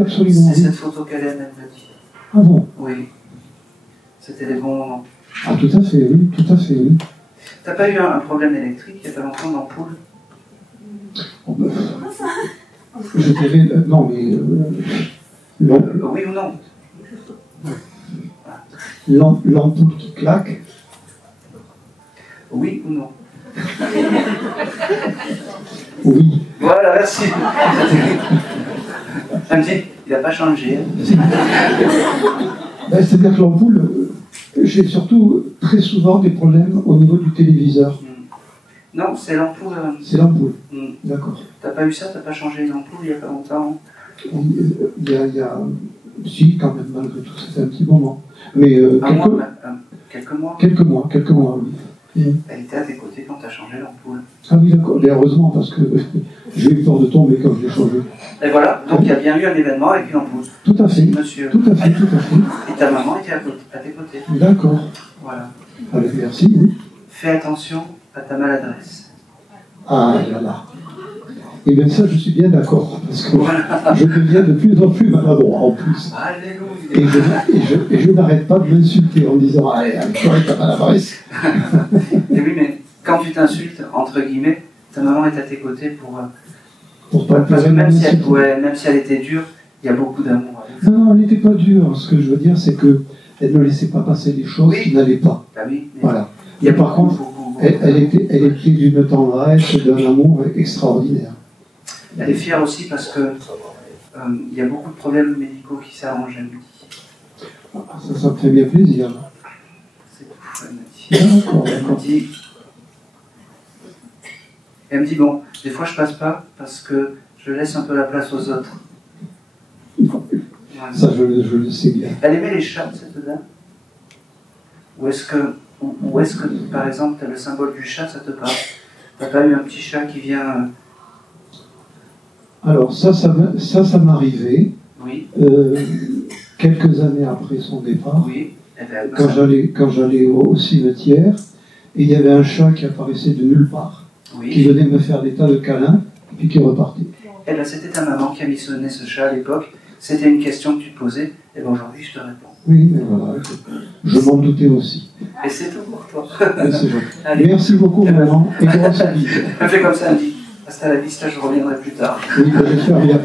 absolument. C'est cette photo qu'elle aime, elle m'a dit. Ah bon? Oui. C'était les bons moments. Ah tout à fait, oui. T'as pas eu un problème électrique il y a pas longtemps d'ampoule? Je dirais, non mais... oui ou non? L'ampoule qui claque? Oui ou non? Oui. Voilà, merci. Elle me dit, il n'a pas changé. C'est-à-dire que l'ampoule, j'ai surtout très souvent des problèmes au niveau du téléviseur. Non, c'est l'ampoule. C'est l'ampoule. D'accord. T'as pas eu ça? T'as pas changé l'ampoule il y a pas longtemps? Il y a... Si, quand même, malgré tout, ça fait un petit moment. Mais quelques mois, oui. Elle était à tes côtés quand tu as changé l'ampoule. Ah oui, d'accord. Mais heureusement, parce que j'ai eu peur de tomber quand je l'ai changé. Et voilà, donc il y a bien eu un événement avec une ampoule. Tout à fait. Monsieur. Tout à fait. Et ta maman était à tes côtés. D'accord. Voilà. Allez, merci, oui. Fais attention à ta maladresse. Ah là là. Et bien ça, je suis bien d'accord, parce que je deviens de plus en plus maladroit en plus. Et je n'arrête pas de m'insulter en disant « Allez, toi, t'as maladresse ». Et oui, mais quand tu t'insultes, entre guillemets, ta maman est à tes côtés pour pas parce que même si elle était dure, il y a beaucoup d'amour. Non, elle n'était pas dure. Ce que je veux dire, c'est qu'elle ne laissait pas passer les choses qui n'allaient pas. Bah oui, voilà. Et par contre, elle était d'une tendresse, d'un amour extraordinaire. Elle est fière aussi parce que il y a beaucoup de problèmes médicaux qui s'arrangent, elle me dit. Ça me fait bien plaisir. C'est tout, elle me dit. Elle me dit, bon, des fois je passe pas parce que je laisse un peu la place aux autres. Ça, je le sais bien. Elle aimait les chats, cette dame? Ou est-ce que, par exemple, tu as le symbole du chat, ça te parle? T'as pas eu un petit chat qui vient... Alors, ça m'arrivait. Oui. Quelques années après son départ. Oui. Quand j'allais au cimetière, et il y avait un chat qui apparaissait de nulle part, qui venait me faire des tas de câlins, et puis qui repartait. Eh bien, c'était ta maman qui a missionné ce chat à l'époque. C'était une question que tu te posais, et bien aujourd'hui, je te réponds. Oui, mais voilà, je m'en doutais aussi. Et c'est tout pour toi. Allez. Merci beaucoup, maman, et grâce à vous. Elle fait comme ça, elle dit, hasta la vista, je reviendrai plus tard. Oui, j'espère bien.